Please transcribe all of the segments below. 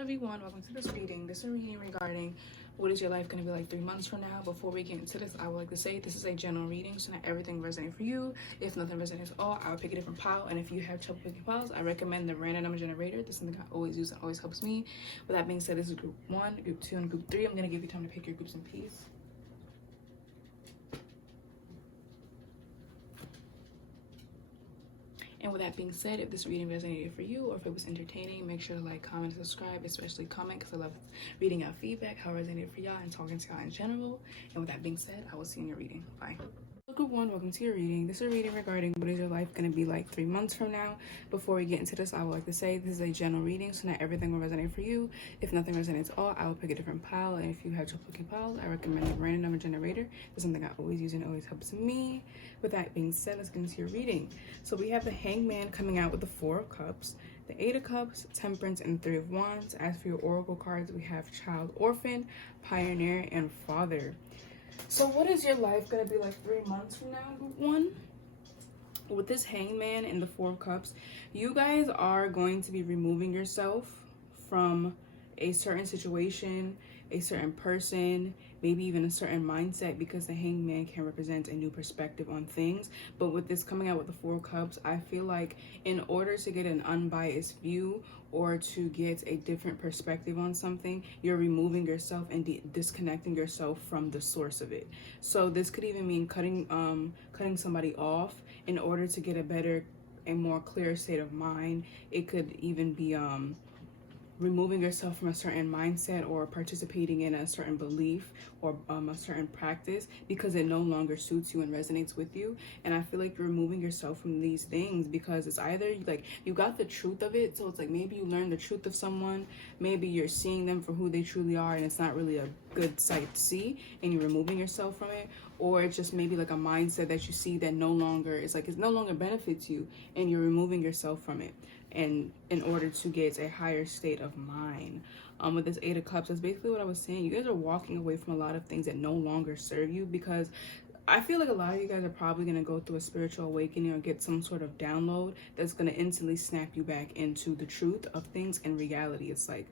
Hello everyone, welcome to this reading. This is a reading regarding what is your life going to be like 3 months from now. Before we get into this, I would like to say this is a general reading, so not everything resonates for you. If nothing resonates at all, I will pick a different pile, and if you have trouble picking piles, I recommend the random number generator. This is something I always use and always helps me. With that being said, this is group 1, group 2, and group 3. I'm going to give you time to pick your groups in peace. And with that being said, if this reading resonated for you or if it was entertaining, make sure to like, comment, and subscribe, especially comment because I love reading out feedback, how it resonated for y'all, and talking to y'all in general. And with that being said, I will see you in your reading. Bye. Group 1, welcome to your reading. This is a reading regarding what is your life going to be like 3 months from now. Before we get into this, I would like to say this is a general reading, so not everything will resonate for you. If nothing resonates at all, I will pick a different pile, and if you have trouble picking piles, I recommend the random number generator. It's something I always use and always helps me. With that being said, let's get into your reading. So we have the Hangman coming out with the 4 of Cups, the 8 of Cups, Temperance, and 3 of Wands. As for your Oracle cards, we have Child, Orphan, Pioneer, and Father. So what is your life going to be like 3 months from now, group 1? With this Hangman and the 4 of Cups, you guys are going to be removing yourself from a certain situation, a certain person, maybe even a certain mindset, because the Hangman can represent a new perspective on things. But with this coming out with the 4 of Cups, I feel like in order to get an unbiased view or to get a different perspective on something, you're removing yourself and disconnecting yourself from the source of it. So this could even mean cutting somebody off in order to get a better and more clear state of mind. It could even be removing yourself from a certain mindset or participating in a certain belief or a certain practice because it no longer suits you and resonates with you. And I feel like you're removing yourself from these things because it's either like you got the truth of it, so it's like maybe you learned the truth of someone, maybe you're seeing them for who they truly are and it's not really a good sight to see and you're removing yourself from it, or it's just maybe like a mindset that you see that no longer is like, it no longer benefits you and you're removing yourself from it, and in order to get a higher state of mind. With this 8 of Cups, that's basically what I was saying. You guys are walking away from a lot of things that no longer serve you, because I feel like a lot of you guys are probably going to go through a spiritual awakening or get some sort of download that's going to instantly snap you back into the truth of things and reality. It's like,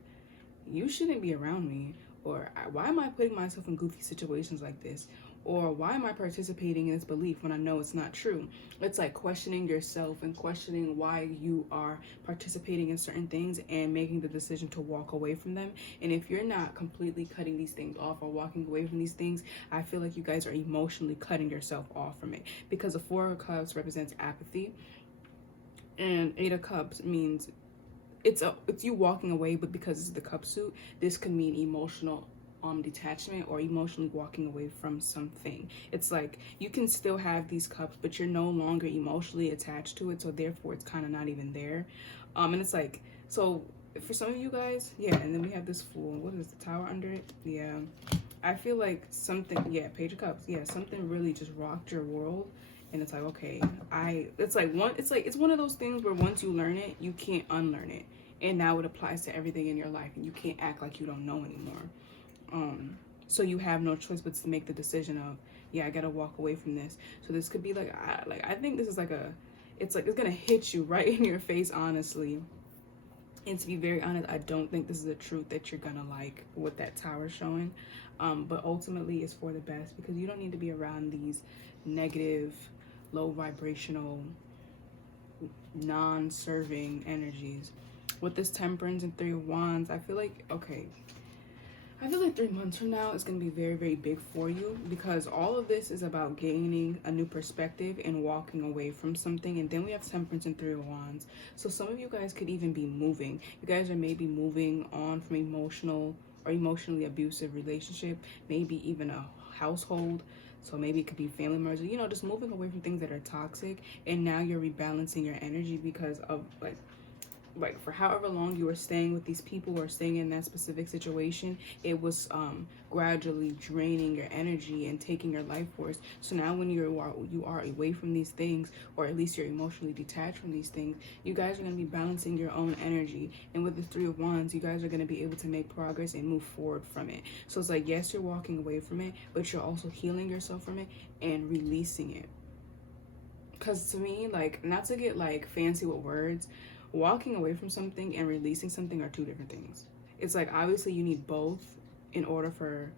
you shouldn't be around me, or why am I putting myself in goofy situations like this? Or why am I participating in this belief when I know it's not true? It's like questioning yourself and questioning why you are participating in certain things and making the decision to walk away from them. And if you're not completely cutting these things off or walking away from these things, I feel like you guys are emotionally cutting yourself off from it, because the 4 of Cups represents apathy and 8 of Cups means it's you walking away, but because it's the cup suit, this could mean emotional detachment or emotionally walking away from something. It's like you can still have these cups, but you're no longer emotionally attached to it, so therefore it's kind of not even there. And it's like, so for some of you guys, yeah. And then we have this Fool. What is the Tower under it? Yeah, I feel like something, yeah, Page of Cups, yeah, something really just rocked your world. And it's like, okay, it's one of those things where once you learn it, you can't unlearn it. And now it applies to everything in your life, and you can't act like you don't know anymore. So you have no choice but to make the decision of, yeah, I gotta walk away from this. So this could be like I think this is like it's gonna hit you right in your face, honestly. And to be very honest, I don't think this is a truth that you're gonna like what that Tower showing. But ultimately it's for the best, because you don't need to be around these negative, low vibrational, non-serving energies. With this Temperance and 3 of Wands, I feel like, okay, I feel like 3 months from now is going to be very, very big for you, because all of this is about gaining a new perspective and walking away from something. And then we have Temperance and 3 of Wands. So some of you guys could even be moving. You guys are maybe moving on from emotional or emotionally abusive relationship, maybe even a household. So maybe it could be family members, you know, just moving away from things that are toxic. And now you're rebalancing your energy because of like for however long you were staying with these people or staying in that specific situation, it was gradually draining your energy and taking your life force. So now when you are away from these things, or at least you're emotionally detached from these things, you guys are going to be balancing your own energy. And with the 3 of Wands, you guys are going to be able to make progress and move forward from it. So it's like, yes, you're walking away from it, but you're also healing yourself from it and releasing it. Because to me, like, not to get like fancy with words, walking away from something and releasing something are 2 different things. it's like obviously you need both in order for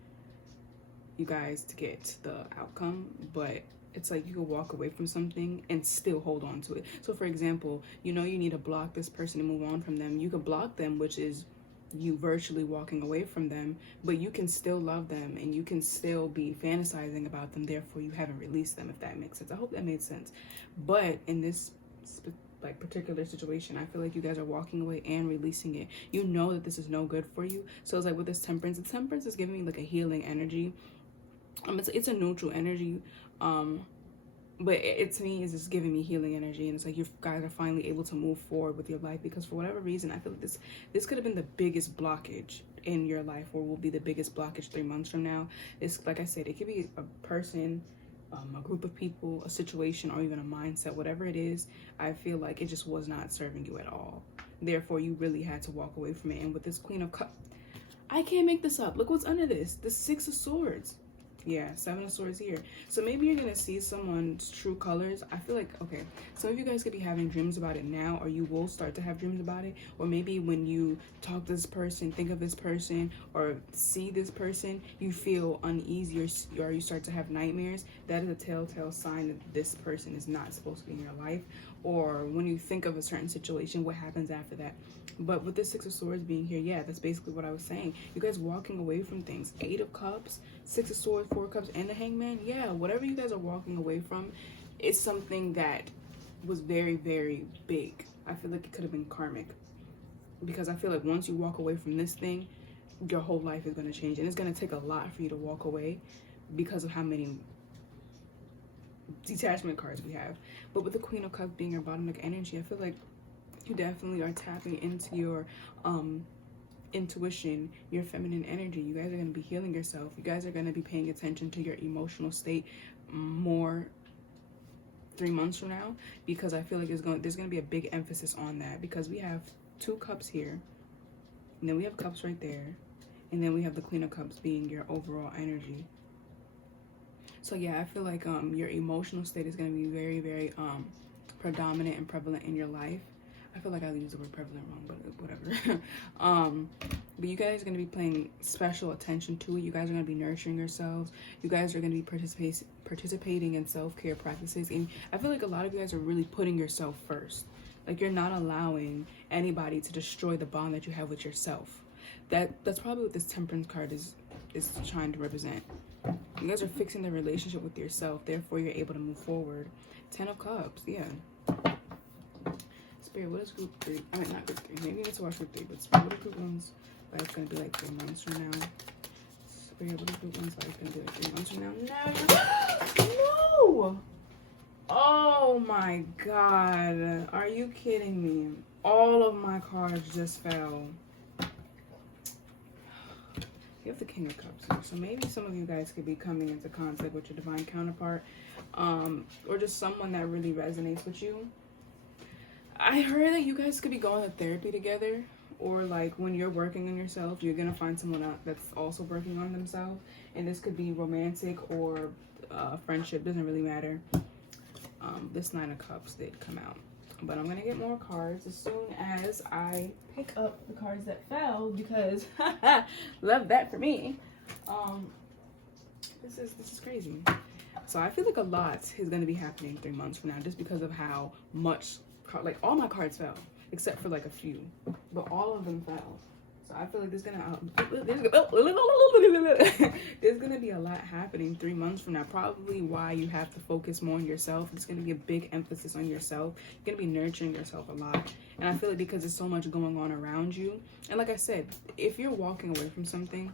you guys to get the outcome, but it's like you can walk away from something and still hold on to it. So for example, you know you need to block this person and move on from them. You could block them, which is you virtually walking away from them, but you can still love them and you can still be fantasizing about them, therefore you haven't released them, if that makes sense. I hope that made sense. But in this like particular situation, I feel like you guys are walking away and releasing it. You know that this is no good for you. So it's like with this temperance, the temperance is giving me like a healing energy. It's a neutral energy, but it to me is just giving me healing energy, and it's like you guys are finally able to move forward with your life, because for whatever reason I feel like this could have been the biggest blockage in your life, or will be the biggest blockage 3 months from now. It's like I said, it could be a person, a group of people, a situation, or even a mindset. Whatever it is, I feel like it just was not serving you at all, therefore you really had to walk away from it. And with this Queen of Cups, I can't make this up, look what's under this, the 6 of Swords. Yeah, 7 of Swords here. So maybe you're gonna see someone's true colors. I feel like, okay, some of you guys could be having dreams about it now, or you will start to have dreams about it, or maybe when you talk to this person, think of this person, or see this person, you feel uneasy, or you start to have nightmares. That is a telltale sign that this person is not supposed to be in your life. Or when you think of a certain situation, what happens after that. But with the 6 of Swords being here, yeah, that's basically what I was saying. You guys walking away from things. 8 of Cups, 6 of Swords, 4 of Cups, and the Hangman. Yeah, whatever you guys are walking away from is something that was very, very big. I feel like it could have been karmic. Because I feel like once you walk away from this thing, your whole life is going to change. And it's going to take a lot for you to walk away because of how many detachment cards we have. But with the Queen of Cups being your bottom deck energy, I feel like you definitely are tapping into your intuition, your feminine energy. You guys are going to be healing yourself. You guys are going to be paying attention to your emotional state more 3 months from now, because I feel like there's going to be a big emphasis on that, because we have 2 cups here, and then we have cups right there, and then we have the Queen of Cups being your overall energy. So yeah, I feel like your emotional state is going to be very, very predominant and prevalent in your life. I feel like I used the word prevalent wrong, but whatever. But you guys are going to be paying special attention to it. You guys are going to be nurturing yourselves. You guys are going to be participating in self-care practices. And I feel like a lot of you guys are really putting yourself first. Like you're not allowing anybody to destroy the bond that you have with yourself. That's probably what this Temperance card is trying to represent. You guys are fixing the relationship with yourself, therefore you're able to move forward. 10 of Cups, yeah. Spirit, what is group 3? I mean, not group 3. Maybe you need to watch group 3, but Spirit, what is group 1's life going to be like 3 months from now? Spirit, what is group 1's life going to be like 3 months from now? No! Oh my God. Are you kidding me? All of my cards just fell. You have the King of Cups here. So maybe some of you guys could be coming into contact with your divine counterpart, or just someone that really resonates with you. I heard that you guys could be going to therapy together, or like when you're working on yourself, you're going to find someone else that's also working on themselves. And this could be romantic or friendship, doesn't really matter. This 9 of Cups did come out. But I'm going to get more cards as soon as I pick up the cards that fell, because love that for me. This is crazy. So I feel like a lot is going to be happening 3 months from now, just because of how much, like all my cards fell, except for like a few, but all of them fell. So I feel like there's gonna be a lot happening 3 months from now. Probably why you have to focus more on yourself. There's gonna be a big emphasis on yourself. You're gonna be nurturing yourself a lot. And I feel like because there's so much going on around you. And like I said, if you're walking away from something,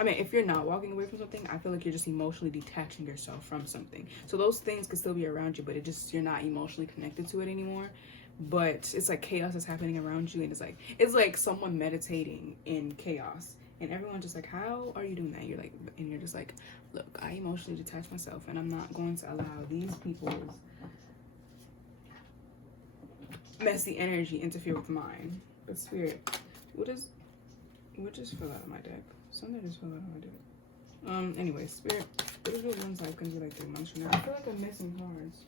if you're not walking away from something, I feel like you're just emotionally detaching yourself from something. So those things could still be around you, but you're not emotionally connected to it anymore. But it's like chaos is happening around you, and it's like someone meditating in chaos, and everyone's just like, how are you doing that? You're just like, look, I emotionally detach myself, and I'm not going to allow these people's messy energy interfere with mine. But Spirit, what just fell out of my deck? Something just fell out of my deck. Anyway, Spirit, what is your one's life gonna be like 3 months from now? I feel like I'm missing cards.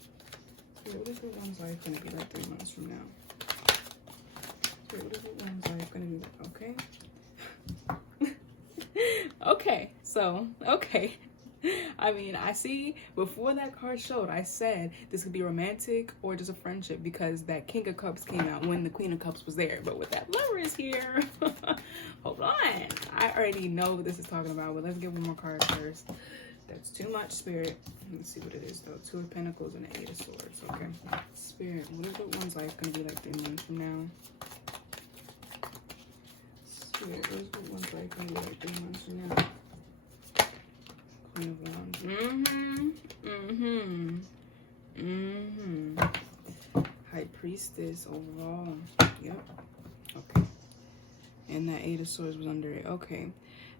Spirit, what is your one's life gonna be like 3 months from now? Spirit, what is your one's life gonna be like? Okay. Okay, so, okay. I mean, I see before that card showed, I said this could be romantic or just a friendship because that King of Cups came out when the Queen of Cups was there. But with that Lover is here, hold on. I already know what this is talking about, but let's get one more card first. That's too much, Spirit. Let me see what it is, though. Two of Pentacles and an Eight of Swords. Okay. Spirit, what is what one's life going to be like 3 months from now? Spirit, what is what one's life going to be like 3 months from now? Queen of Wands. High Priestess overall. Yep. Okay. And that Eight of Swords was under it. Okay.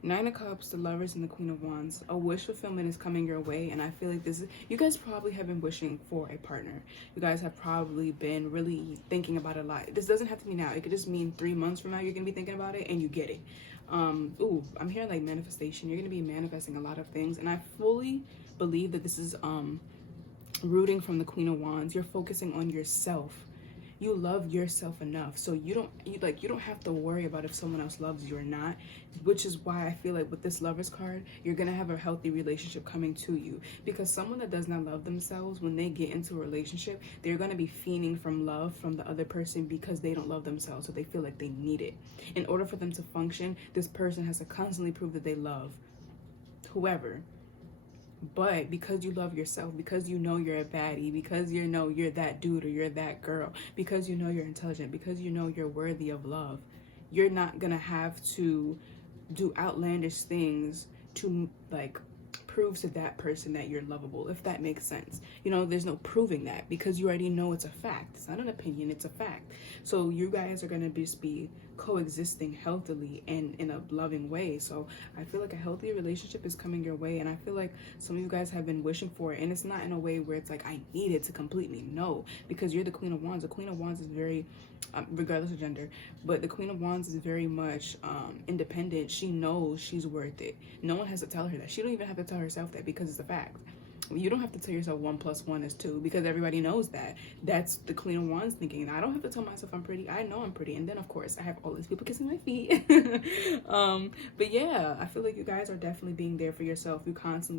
Nine of Cups, the Lovers, and the Queen of Wands. A wish fulfillment is coming your way, and I feel like this is, you guys probably have been wishing for a partner. You guys have probably been really thinking about it a lot. This doesn't have to be now. It could just mean 3 months from now you're gonna be thinking about it and you get it. Ooh, I'm hearing like manifestation. You're gonna be manifesting a lot of things, and I fully believe that this is rooting from the Queen of Wands. You're focusing on yourself. You love yourself enough, so you don't have to worry about if someone else loves you or not, which is why I feel like with this Lovers card, you're gonna have a healthy relationship coming to you. Because someone that does not love themselves, when they get into a relationship, they're gonna be fiending from love from the other person because they don't love themselves, so they feel like they need it. In order for them to function, this person has to constantly prove that they love whoever. But because you love yourself, because you know you're a baddie, because you know you're that dude or you're that girl, because you know you're intelligent, because you know you're worthy of love, you're not gonna have to do outlandish things to like prove to that person that you're lovable, if that makes sense. You know, there's no proving that because you already know it's a fact. It's not an opinion, it's a fact. So you guys are gonna just be coexisting healthily and in a loving way. So I feel like a healthy relationship is coming your way, and I feel like some of you guys have been wishing for it, and it's not in a way where it's like I need it to complete me. No, because you're the Queen of Wands. The Queen of Wands is very regardless of gender, but the Queen of Wands is very much independent. She knows she's worth it. No one has to tell her that. She don't even have to tell herself that because it's a fact. You don't have to tell yourself 1 + 1 is 2 because everybody knows that. That's the Queen of Wands thinking. And I don't have to tell myself I'm pretty. I know I'm pretty. And then of course I have all these people kissing my feet. But yeah, I feel like you guys are definitely being there for yourself. You guys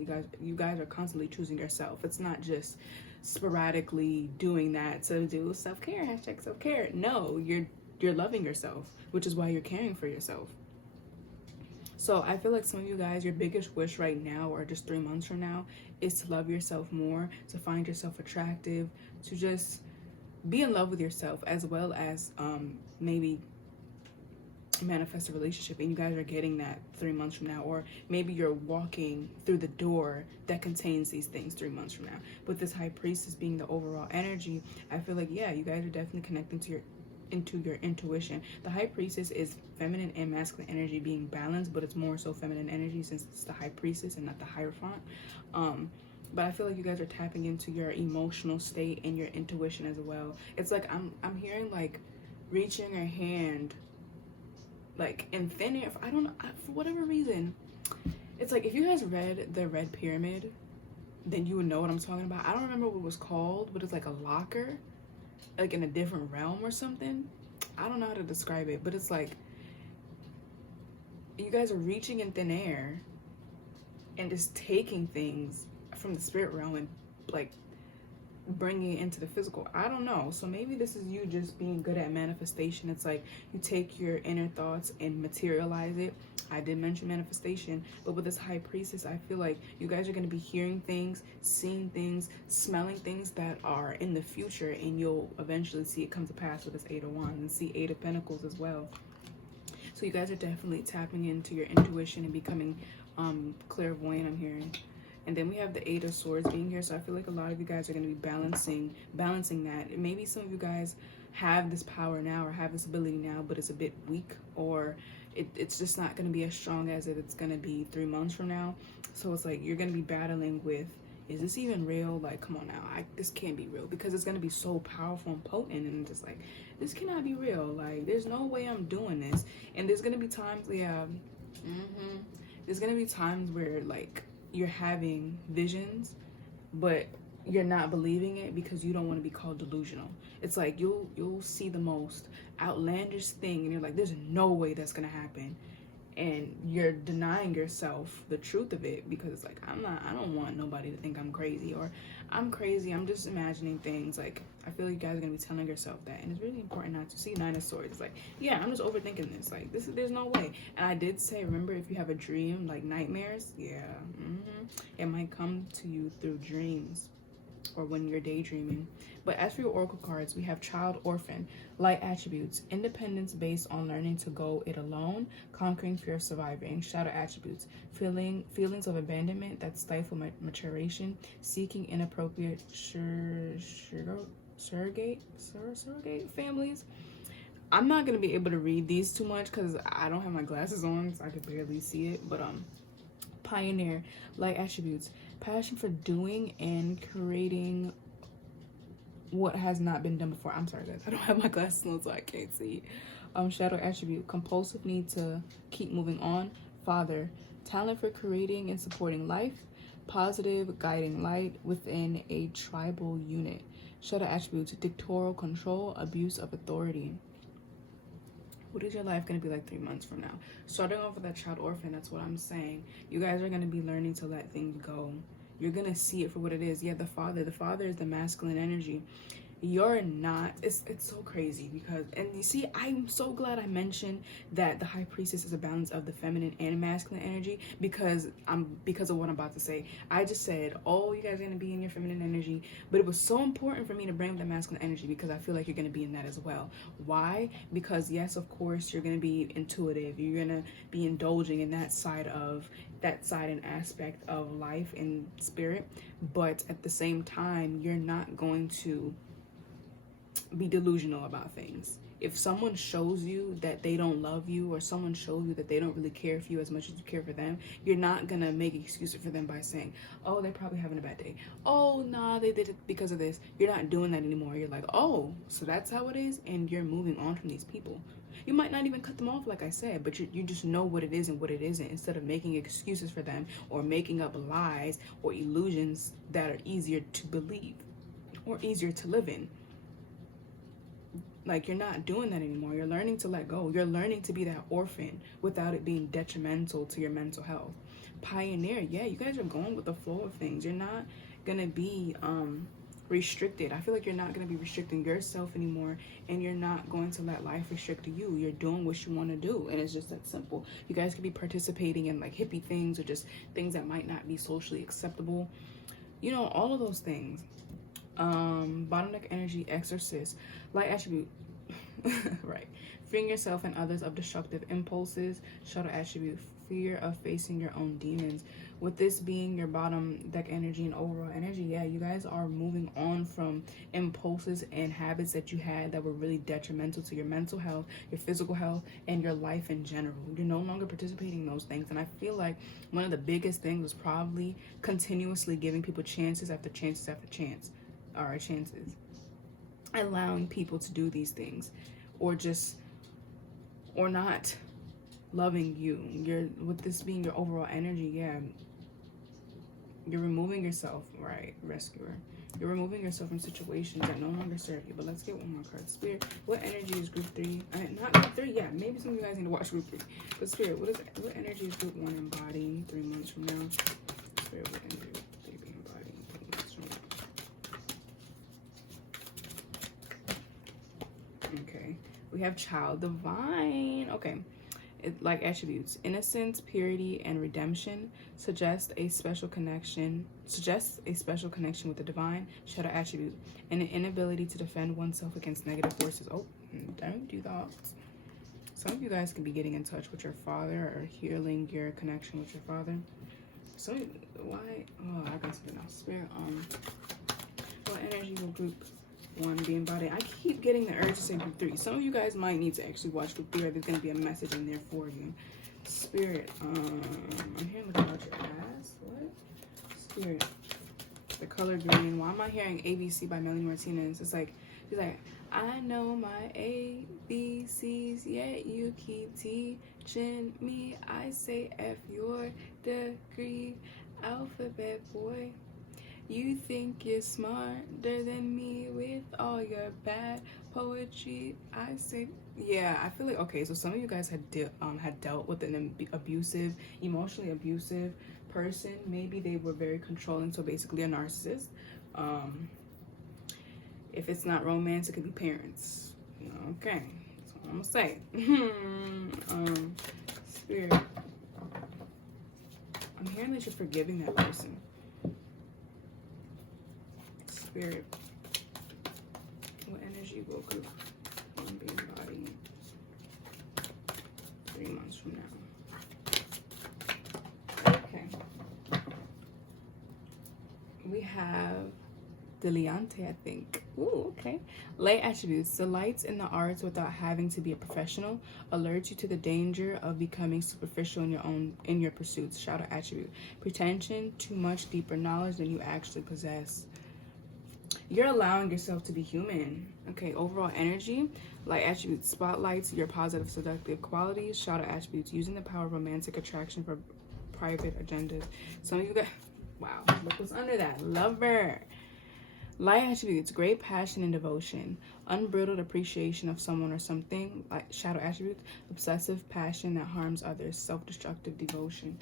are constantly choosing yourself. It's not just sporadically doing that to do self-care, hashtag self-care. No, you're loving yourself, which is why you're caring for yourself. So I feel like some of you guys, your biggest wish right now or just 3 months from now is to love yourself more, to find yourself attractive, to just be in love with yourself, as well as maybe manifest a relationship. And you guys are getting that 3 months from now, or maybe you're walking through the door that contains these things 3 months from now. With this High Priestess being the overall energy, I feel like, yeah, you guys are definitely connecting to your intuition. The High Priestess is feminine and masculine energy being balanced, but it's more so feminine energy since it's the High Priestess and not the Hierophant. But I feel like you guys are tapping into your emotional state and your intuition as well. It's like I'm hearing like reaching your hand like in thin air. I don't know, for whatever reason. It's like if you guys read the Red Pyramid, then you would know what I'm talking about. I don't remember what it was called, but it's like a locker, like in a different realm or something. I don't know how to describe it, but it's like you guys are reaching in thin air and just taking things from the spirit realm and like bringing it into the physical. I don't know. So maybe this is you just being good at manifestation. It's like you take your inner thoughts and materialize it. I did mention manifestation, but with this High Priestess, I feel like you guys are going to be hearing things, seeing things, smelling things that are in the future, and you'll eventually see it come to pass with this Eight of Wands and see Eight of Pentacles as well. So you guys are definitely tapping into your intuition and becoming clairvoyant, I'm hearing. And then we have the Eight of Swords being here. So I feel like a lot of you guys are going to be balancing that. Maybe some of you guys have this power now or have this ability now, but it's a bit weak, or it's just not going to be as strong as it's going to be 3 months from now. So it's like you're going to be battling with, is this even real? Like, come on now, this can't be real, because it's going to be so powerful and potent, and just like, this cannot be real. Like, there's no way I'm doing this. And there's going to be times, there's going to be times where like you're having visions, but you're not believing it because you don't want to be called delusional. It's like you'll see the most outlandish thing and you're like, there's no way that's gonna happen, and you're denying yourself the truth of it because it's like, I don't want nobody to think I'm crazy, or I'm crazy, I'm just imagining things. Like, I feel like you guys are gonna be telling yourself that, and it's really important not to see Nine of Swords. It's like, yeah, I'm just overthinking this. Like, there's no way. And I did say, remember, if you have a dream, like nightmares, yeah, it might come to you through dreams or when you're daydreaming. But as for your oracle cards, we have child, orphan, light attributes, independence based on learning to go it alone, conquering fear of surviving, shadow attributes, feelings of abandonment that stifle maturation, seeking inappropriate surrogate families. I'm not gonna be able to read these too much because I don't have my glasses on, so I could barely see it. But pioneer, light attributes, passion for doing and creating what has not been done before. I'm sorry guys, I don't have my glasses on, so I can't see. Shadow attribute, compulsive need to keep moving on. Father, talent for creating and supporting life, positive guiding light within a tribal unit. Shadow attributes, dictatorial control, abuse of authority. What is your life going to be like 3 months from now? Starting off with that child, orphan, that's what I'm saying. You guys are going to be learning to let things go. You're going to see it for what it is. Yeah, the father is the masculine energy. You're not, it's so crazy because, and you see, I'm so glad I mentioned that the high priestess is a balance of the feminine and masculine energy, because of what I'm about to say. I just said, oh, you guys are going to be in your feminine energy, but it was so important for me to bring up the masculine energy because I feel like you're going to be in that as well. Why? Because yes, of course, you're going to be intuitive. You're going to be indulging in that side and aspect of life and spirit, but at the same time, you're not going to be delusional about things. If someone shows you that they don't love you, or someone shows you that they don't really care for you as much as you care for them, you're not gonna make excuses for them by saying, oh, they're probably having a bad day, oh nah, they did it because of this. You're not doing that anymore. You're like, oh, so that's how it is, and you're moving on from these people. You might not even cut them off, like I said, but you just know what it is and what it isn't, instead of making excuses for them or making up lies or illusions that are easier to believe or easier to live in. Like, you're not doing that anymore. You're learning to let go. You're learning to be that orphan without it being detrimental to your mental health. Pioneer, yeah, you guys are going with the flow of things. You're not going to be restricted. I feel like you're not going to be restricting yourself anymore, and you're not going to let life restrict you. You're doing what you want to do, and it's just that simple. You guys could be participating in like hippie things or just things that might not be socially acceptable. You know, all of those things. Bottom deck energy, exorcist, light attribute, right, freeing yourself and others of destructive impulses. Shadow attribute, fear of facing your own demons. With this being your bottom deck energy and overall energy, yeah, you guys are moving on from impulses and habits that you had that were really detrimental to your mental health, your physical health, and your life in general. You're no longer participating in those things, and I feel like one of the biggest things was probably continuously giving people chances after chances after chances, allowing people to do these things, or not loving you. With this being your overall energy, yeah, you're removing yourself, right, rescuer, you're removing yourself from situations that no longer serve you. But let's get one more card. Spirit, what energy is group 3? Not group 3, yeah, maybe some of you guys need to watch group 3, but Spirit, what energy is group 1 embodying 3 months from now? Spirit, what energy is group 3 embodying 3 months from now? Okay, we have child, divine. Okay, like attributes, innocence, purity, and redemption. Suggests a special connection with the divine. Shadow attribute, and an inability to defend oneself against negative forces. Oh, don't do that. Some of you guys could be getting in touch with your father or healing your connection with your father. So why? Oh, I got something else. Spirit, what energy will group 1 be embodied? I keep getting the urge to say group 3. Some of you guys might need to actually watch group 3, or there's going to be a message in there for you. Spirit, I'm hearing about your ass. What? Spirit, the color green. Why am I hearing ABC by Melanie Martinez? It's like, she's like, I know my ABCs, yet you keep teaching me. I say F your degree, alphabet boy. You think you're smarter than me with all your bad poetry. I say, yeah. I feel like, okay. So some of you guys had dealt with an abusive, emotionally abusive person. Maybe they were very controlling. So basically, a narcissist. If it's not romance, it could be parents. Okay, that's what I'm gonna say. Spirit, I'm hearing that you're forgiving that person. Spirit, what energy will group one be embodying 3 months from now? Okay. We have Deliante, I think. Ooh, okay. Light attributes. Delights in the arts without having to be a professional. Alerts you to the danger of becoming superficial in your pursuits. Shadow attribute. Pretension, too much deeper knowledge than you actually possess. You're allowing yourself to be human. Okay, overall energy. Light attributes. Spotlights your positive seductive qualities. Shadow attributes. Using the power of romantic attraction for private agendas. Some of you guys, wow, look what's under that. Lover. Light attributes, great passion and devotion, unbridled appreciation of someone or something. Like shadow attributes, obsessive passion that harms others, self-destructive devotion.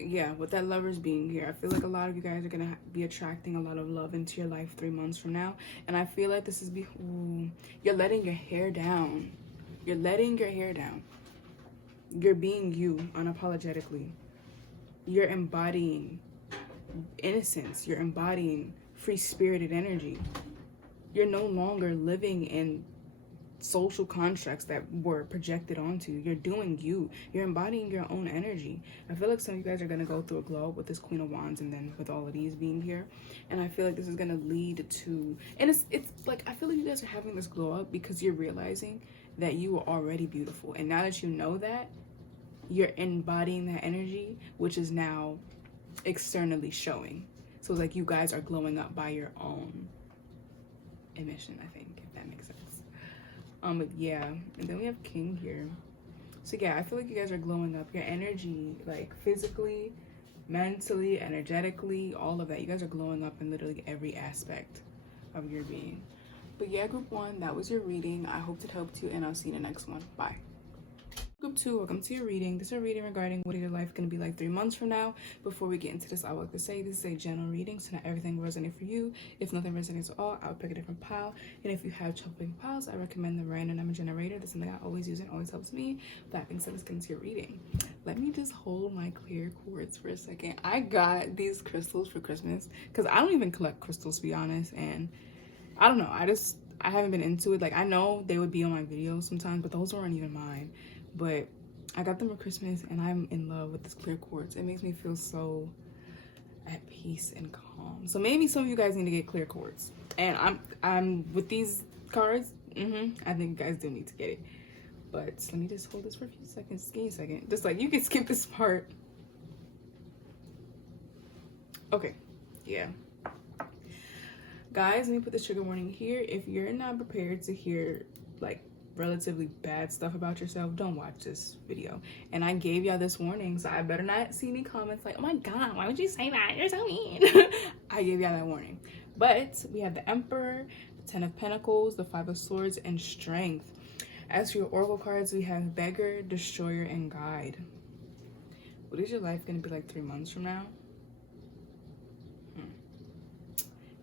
Yeah, with that lovers being here, I feel like a lot of you guys are going to be attracting a lot of love into your life 3 months from now. And I feel like this is, you're letting your hair down. You're letting your hair down. You're being you unapologetically. You're embodying innocence. You're embodying free-spirited energy. You're no longer living in social constructs that were projected onto you. You're doing you. You're embodying your own energy. I feel like some of you guys are going to go through a glow up with this Queen of Wands and then with all of these being here. And I feel like this is going to lead to, and it's like, I feel like you guys are having this glow up because you're realizing that you are already beautiful. And now that you know that, you're embodying that energy, which is now externally showing. So it's like you guys are glowing up by your own emission, I think, if that makes sense. But yeah, and then we have King here. So yeah, I feel like you guys are glowing up. Your energy, like physically, mentally, energetically, all of that. You guys are glowing up in literally every aspect of your being. But yeah, group 1, that was your reading. I hope it helped you, and I'll see you in the next one. Bye. Group 2, welcome to your reading. This is a reading regarding what is your life going to be like 3 months from now. Before we get into this, I would like to say this is a general reading, so not everything will resonate for you. If nothing resonates at all, I'll pick a different pile. And if you have trouble picking piles, I recommend the random number generator. That's something I always use and always helps me. With that being said, let's get into your reading. Let me just hold my clear quartz for a second. I got these crystals for Christmas because I don't even collect crystals, to be honest. And I don't know. I haven't been into it. Like, I know they would be on my videos sometimes, but those weren't even mine. But I got them for Christmas and I'm in love with this clear quartz. It makes me feel so at peace and calm. So maybe some of you guys need to get clear quartz. And I'm with these cards, I think you guys do need to get it. But let me just hold this for a few seconds. Give me a second. Just like, you can skip this part. Okay, yeah. Guys, let me put this trigger warning here. If you're not prepared to hear like relatively bad stuff about yourself, don't watch this video. And I gave y'all this warning, so I better not see any comments like, oh my god, why would you say that, you're so mean. I gave y'all that warning. But we have the Emperor, the 10 of Pentacles, the 5 of Swords, and Strength. As for your oracle cards, we have Beggar, Destroyer, and Guide. What is your life going to be like 3 months from now?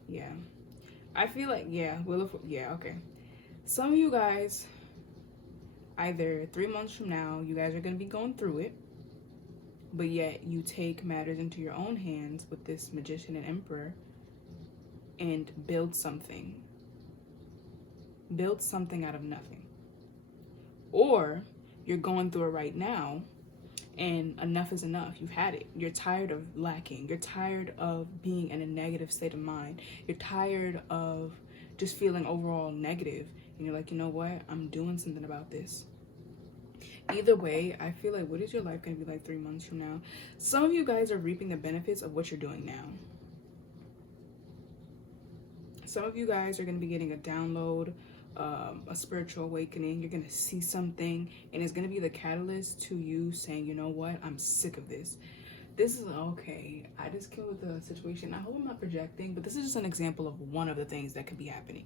Yeah, I feel like, yeah, okay. Some of you guys, either 3 months from now, you guys are going to be going through it, but yet you take matters into your own hands with this Magician and Emperor and build something. Build something out of nothing. Or you're going through it right now and enough is enough. You've had it. You're tired of lacking. You're tired of being in a negative state of mind. You're tired of just feeling overall negative. And you're like, you know what? I'm doing something about this. Either way, I feel like, what is your life going to be like 3 months from now? Some of you guys are reaping the benefits of what you're doing now. Some of you guys are going to be getting a download, a spiritual awakening. You're going to see something, and it's going to be the catalyst to you saying, you know what? I'm sick of this. This is okay. I just came with the situation. I hope I'm not projecting, but this is just an example of one of the things that could be happening.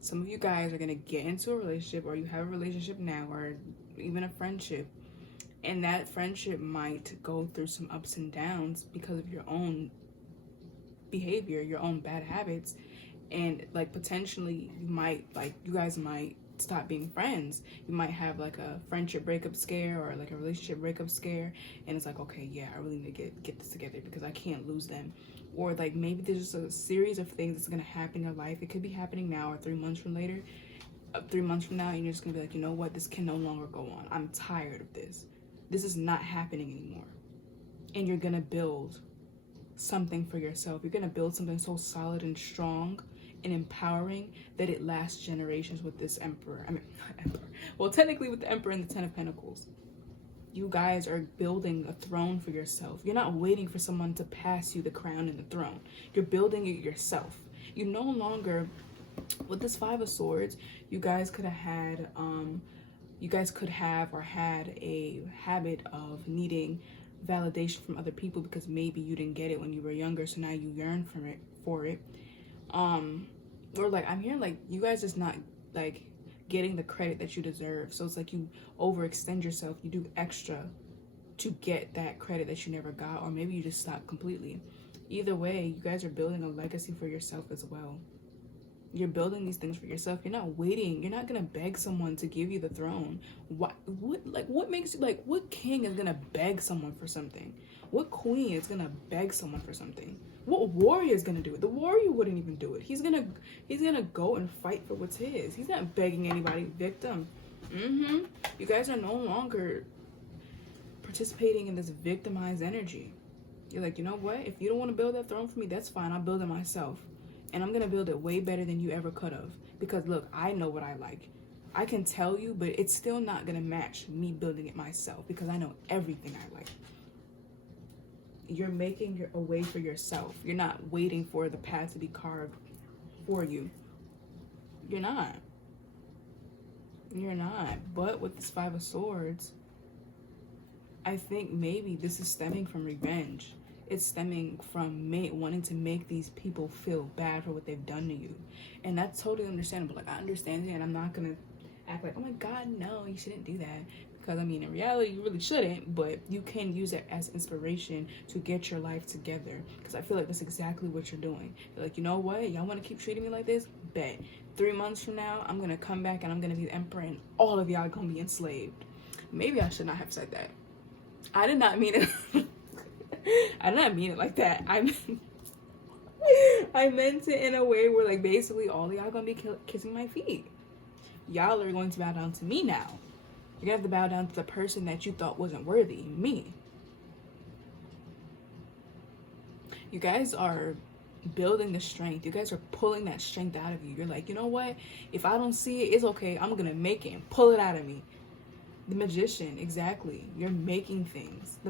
Some of you guys are going to get into a relationship, or you have a relationship now, or even a friendship, and that friendship might go through some ups and downs because of your own behavior, your own bad habits, and like potentially you guys might stop being friends. You might have like a friendship breakup scare, or like a relationship breakup scare, and it's like, okay, yeah, I really need to get this together because I can't lose them. Or like maybe there's just a series of things that's gonna happen in your life. It could be happening now, or 3 months from later, 3 months from now, and you're just gonna be like, you know what, this can no longer go on. I'm tired of this. This is not happening anymore. And you're gonna build something for yourself. You're gonna build something so solid and strong and empowering that it lasts generations with this emperor. I mean, not emperor. Well, technically with the emperor and the 10 of Pentacles. You guys are building a throne for yourself. You're not waiting for someone to pass you the crown and the throne. You're building it yourself. You no longer, with this 5 of Swords, you guys could have had a habit of needing validation from other people because maybe you didn't get it when you were younger, so now you yearn for it. Or like I'm hearing like you guys just not like getting the credit that you deserve. So it's like you overextend yourself, you do extra to get that credit that you never got, or maybe you just stop completely. Either way, you guys are building a legacy for yourself as well. You're building these things for yourself. You're not waiting. You're not gonna beg someone to give you the throne. What makes you like? What king is gonna beg someone for something? What queen is gonna beg someone for something? What warrior is gonna do it? The warrior wouldn't even do it. He's gonna go and fight for what's his. He's not begging anybody. Victim. You guys are no longer participating in this victimized energy. You're like, you know what? If you don't want to build that throne for me, that's fine. I'll build it myself. And I'm going to build it way better than you ever could have. Because look, I know what I like. I can tell you, but it's still not going to match me building it myself because I know everything I like. You're making a way for yourself. You're not waiting for the path to be carved for you. You're not. You're not. But with this 5 of Swords, I think maybe this is stemming from revenge. It's stemming from wanting to make these people feel bad for what they've done to you. And that's totally understandable. Like, I understand it, and I'm not going to act like, oh my God, no, you shouldn't do that. Because, I mean, in reality, you really shouldn't, but you can use it as inspiration to get your life together. Because I feel like that's exactly what you're doing. You're like, you know what? Y'all want to keep treating me like this? Bet. 3 months from now, I'm going to come back, and I'm going to be the emperor, and all of y'all are going to be enslaved. Maybe I should not have said that. I did not mean it. I did not mean it like that. I meant it in a way where, like, basically all of y'all gonna be kissing my feet. Y'all are going to bow down to me now. You're gonna have to bow down to the person that you thought wasn't worthy, me. You guys are building the strength. You guys are pulling that strength out of you. You're like, you know what? If I don't see it, it's okay. I'm gonna make it and pull it out of me. The Magician, exactly. You're making things. The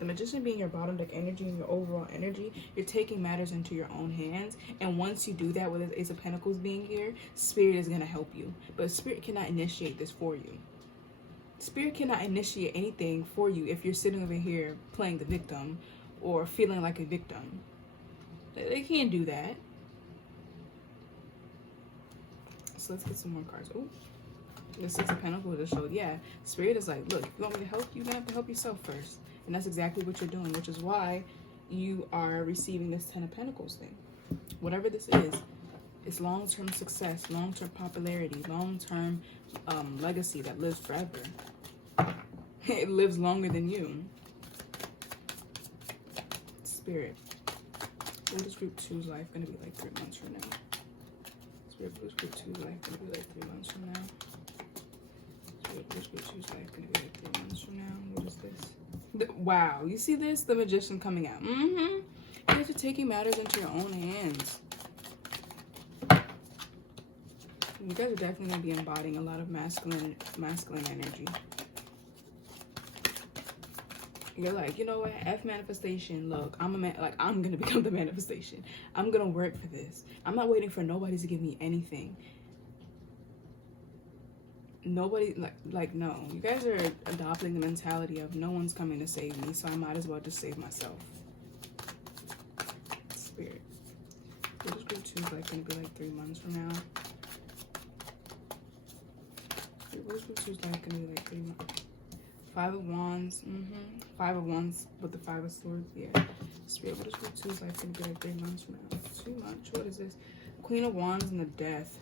Magician being your bottom deck energy and your overall energy, you're taking matters into your own hands. And once you do that, with the Ace of Pentacles being here, Spirit is going to help you. But Spirit cannot initiate this for you. Spirit cannot initiate anything for you if you're sitting over here playing the victim or feeling like a victim. They can't do that. So let's get some more cards. Ooh. The 6 of Pentacles just showed, yeah, Spirit is like, look, if you want me to help you, you're going to have to help yourself first. And that's exactly what you're doing, which is why you are receiving this 10 of Pentacles thing. Whatever this is, it's long-term success, long-term popularity, long-term legacy that lives forever. It lives longer than you. Spirit. What is group 2's life going to be like 3 months from now? Spirit, what is group 2's life going to be like 3 months from now? What's group 2's life going to be like 3 months from now? What is this? Wow, you see this? The Magician coming out. You guys are taking matters into your own hands. You guys are definitely going to be embodying a lot of masculine energy. You're like, you know what? F manifestation. Look, I'm going to become the manifestation. I'm going to work for this. I'm not waiting for nobody to give me anything. nobody, no. You guys are adopting the mentality of no one's coming to save me, so I might as well just save myself. Spirit. What is group 2 like going to be like 3 months from now? What is group 2 like going to be like 3 months? 5 of Wands. 5 of Wands with the 5 of Swords. Yeah. Spirit, what is group 2 like going to be like 3 months from now? Too much. What is this? Queen of Wands and the Death.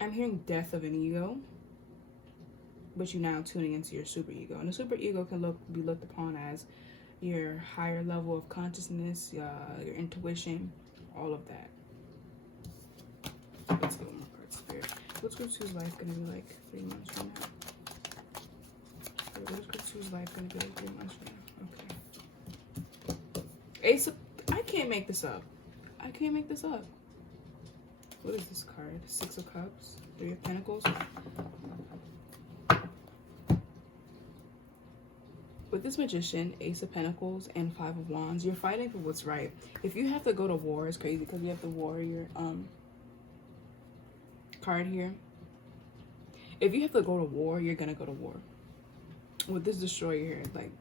I'm hearing death of an ego, but you're now tuning into your super ego. And the super ego can be looked upon as your higher level of consciousness, your intuition, all of that. Let's get one more card, Spirit. What's group 2's life going to be like 3 months from now? Spirit, what's group 2's life going to be like 3 months from now? Okay. Ace of... I can't make this up. I can't make this up. What is this card? 6 of Cups, 3 of Pentacles. With this Magician, Ace of Pentacles, and 5 of Wands, you're fighting for what's right. If you have to go to war, it's crazy because you have the Warrior card here. If you have to go to war, you're gonna go to war. With this Destroyer here, like,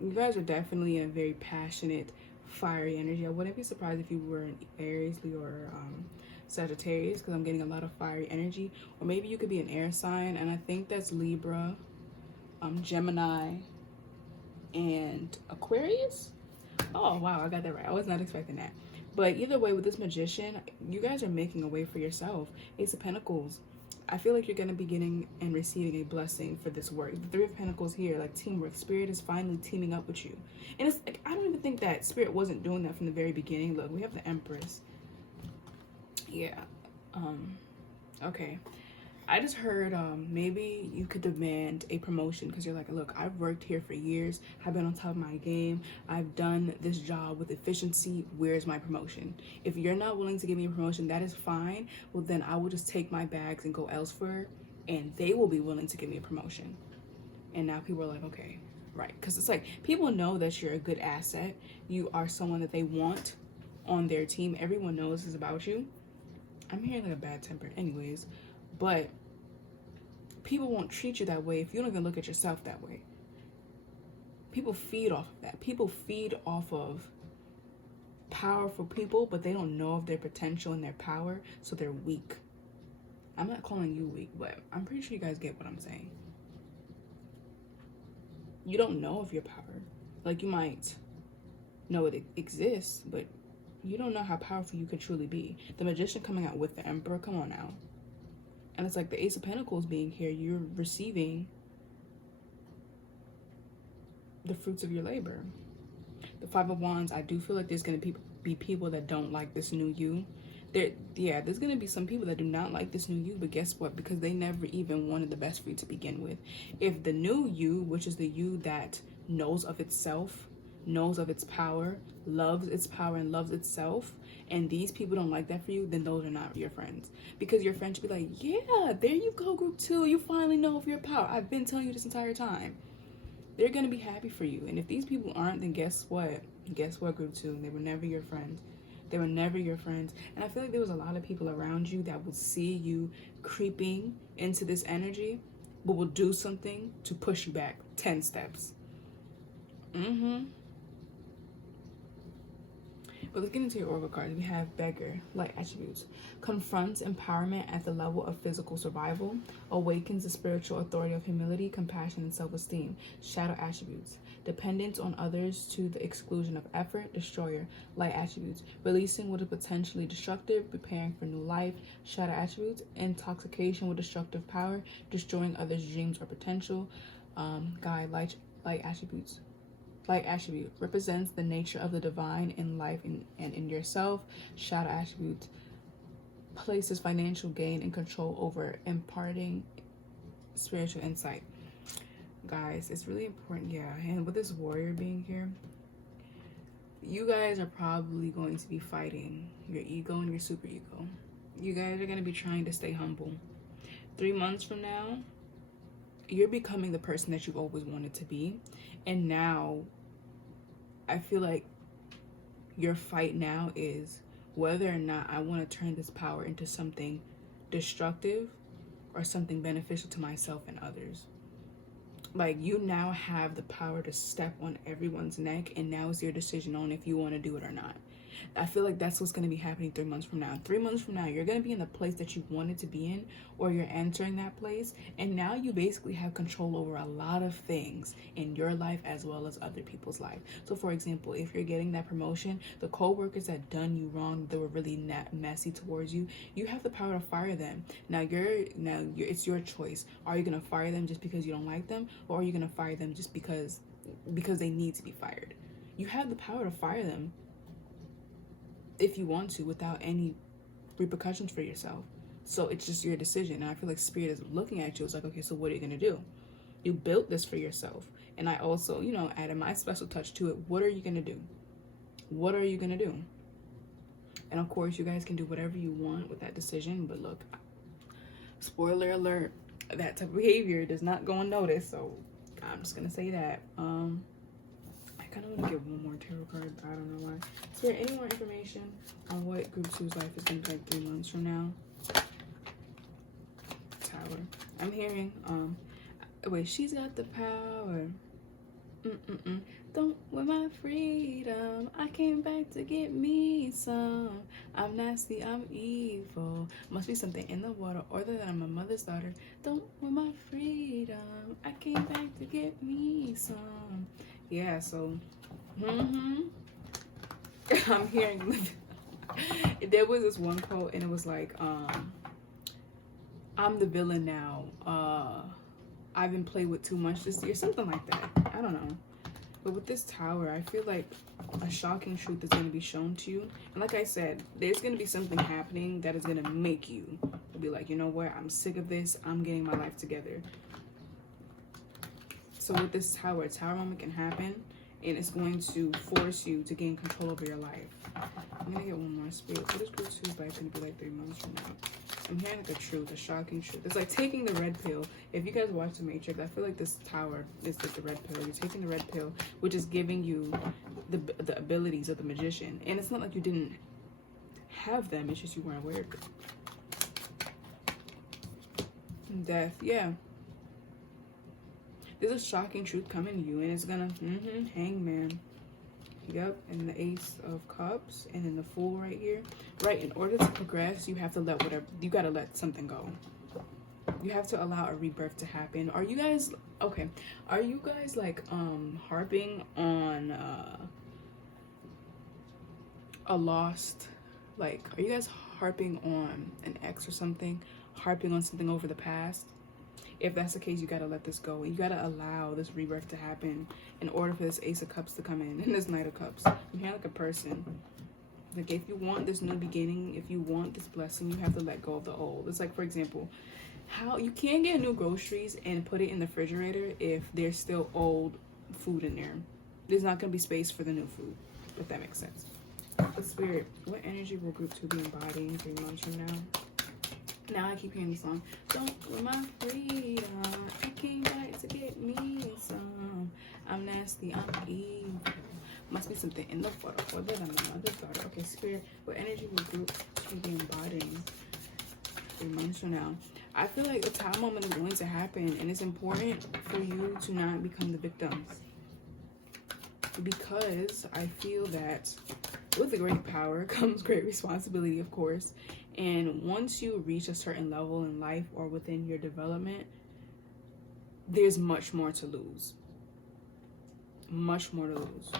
you guys are definitely in a very passionate, fiery energy. I wouldn't be surprised if you were an Aries, Leo, or Sagittarius, because I'm getting a lot of fiery energy. Or maybe you could be an air sign, and I think that's Libra, Gemini, and Aquarius. Oh wow, I got that right. I was not expecting that. But either way, with this Magician, you guys are making a way for yourself. Ace of Pentacles, I feel like you're going to be getting and receiving a blessing for this work. The 3 of Pentacles here, like teamwork. Spirit is finally teaming up with you. And it's like, I don't even think that Spirit wasn't doing that from the very beginning. Look, we have the Empress. Yeah. Okay. I just heard maybe you could demand a promotion because you're like, look, I've worked here for years. I've been on top of my game. I've done this job with efficiency. Where's my promotion? If you're not willing to give me a promotion, that is fine. Well, then I will just take my bags and go elsewhere, and they will be willing to give me a promotion. And now people are like, okay, right. Because it's like people know that you're a good asset. You are someone that they want on their team. Everyone knows this about you. I'm hearing like a bad temper anyways. But people won't treat you that way if you don't even look at yourself that way. People feed off of that. People feed off of powerful people, but they don't know of their potential and their power, so they're weak. I'm not calling you weak, but I'm pretty sure you guys get what I'm saying. You don't know of your power. Like, you might know it exists, but you don't know how powerful you could truly be. The Magician coming out with the Emperor, come on now. And it's like the Ace of Pentacles being here, you're receiving the fruits of your labor. The 5 of Wands, I do feel like there's going to be people that don't like this new you. There's going to be some people that do not like this new you, but guess what? Because they never even wanted the best for you to begin with. If the new you, which is the you that knows of itself, knows of its power, loves its power and loves itself, and these people don't like that for you, then those are not your friends. Because your friends should be like, yeah, there you go, group 2. You finally know of your power. I've been telling you this entire time. They're going to be happy for you. And if these people aren't, then guess what? Guess what, group 2? They were never your friends. They were never your friends. And I feel like there was a lot of people around you that would see you creeping into this energy, but will do something to push you back 10 steps. But let's get into your oracle cards. We have Beggar, light attributes. Confronts empowerment at the level of physical survival. Awakens the spiritual authority of humility, compassion, and self-esteem. Shadow attributes. Dependence on others to the exclusion of effort. Destroyer, light attributes. Releasing what is potentially destructive, preparing for new life. Shadow attributes. Intoxication with destructive power, destroying others' dreams or potential. Guide, light attributes. Light attribute represents the nature of the divine in life and in yourself. Shadow attribute places financial gain and control over imparting spiritual insight. Guys, it's really important, yeah. And with this warrior being here, you guys are probably going to be fighting your ego and your super ego. You guys are going to be trying to stay humble. 3 months from now, you're becoming the person that you've always wanted to be. And now I feel like your fight now is whether or not I want to turn this power into something destructive or something beneficial to myself and others. Like, you now have the power to step on everyone's neck, and now it's your decision on if you want to do it or not. I feel like that's what's going to be happening 3 months from now. 3 months from now, you're going to be in the place that you wanted to be in, or you're entering that place, and now you basically have control over a lot of things in your life as well as other people's life. So for example, if you're getting that promotion, the co-workers that done you wrong, they were really messy towards you, you have the power to fire them. Now it's your choice. Are you going to fire them just because you don't like them, or are you going to fire them just because they need to be fired? You have the power to fire them if you want to, without any repercussions for yourself. So it's just your decision. And I feel like Spirit is looking at you. It's like, okay, so what are you going to do? You built this for yourself. And I also, added my special touch to it. What are you going to do? What are you going to do? And of course, you guys can do whatever you want with that decision. But look, spoiler alert, that type of behavior does not go unnoticed. So I'm just going to say that. I kind of want to get one more tarot card, but I don't know why. Is there any more information on what Group 2's life is going to be like 3 months from now? Tower. I'm hearing, wait, she's got the power. Don't with my freedom. I came back to get me some. I'm nasty, I'm evil. Must be something in the water, or that I'm a mother's daughter. Don't with my freedom. I came back to get me some. Yeah, so I'm hearing there was this one quote, and it was like, I'm the villain now. I've been played with too much this year, something like that. I don't know. But with this tower, I feel like a shocking truth is going to be shown to you. And like I said, there's going to be something happening that is going to make you be like, you know what, I'm sick of this. I'm getting my life together. So with this tower, a tower moment can happen, and it's going to force you to gain control over your life. I'm going to get one more Spirit. What is Group 2's life going to be like 3 months from now? I'm hearing like a truth, a shocking truth. It's like taking the red pill. If you guys watch The Matrix, I feel like this tower is like the red pill. You're taking the red pill, which is giving you the abilities of the magician. And it's not like you didn't have them, it's just you weren't aware of it. Death, yeah. There's a shocking truth coming to you, and it's gonna, Hangman. Yep, and the Ace of Cups, and then the Fool right here. Right, in order to progress, you have to let you gotta let something go. You have to allow a rebirth to happen. Are you guys, okay, are you guys like, harping on, a lost, like, are you guys harping on an ex or something? Harping on something over the past? If that's the case, you gotta let this go. You gotta allow this rebirth to happen in order for this Ace of Cups to come in and this Knight of Cups. I'm hearing like a person. Like, if you want this new beginning, if you want this blessing, you have to let go of the old. It's like, for example, how you can't get new groceries and put it in the refrigerator if there's still old food in there. There's not gonna be space for the new food, if that makes sense. But Spirit, what energy will Group 2 be embodying 3 months from now? Now I keep hearing the song. Don't with my freedom. I came back to get me some. I'm nasty, I'm evil. Must be something in the photo, or that I'm a mother's daughter. Okay, Spirit, what energy will Group 2 be embodying 3 months from now? I feel like a time moment is going to happen, and it's important for you to not become the victims. Because I feel that with the great power comes great responsibility, of course. And once you reach a certain level in life or within your development, there's much more to lose. Much more to lose.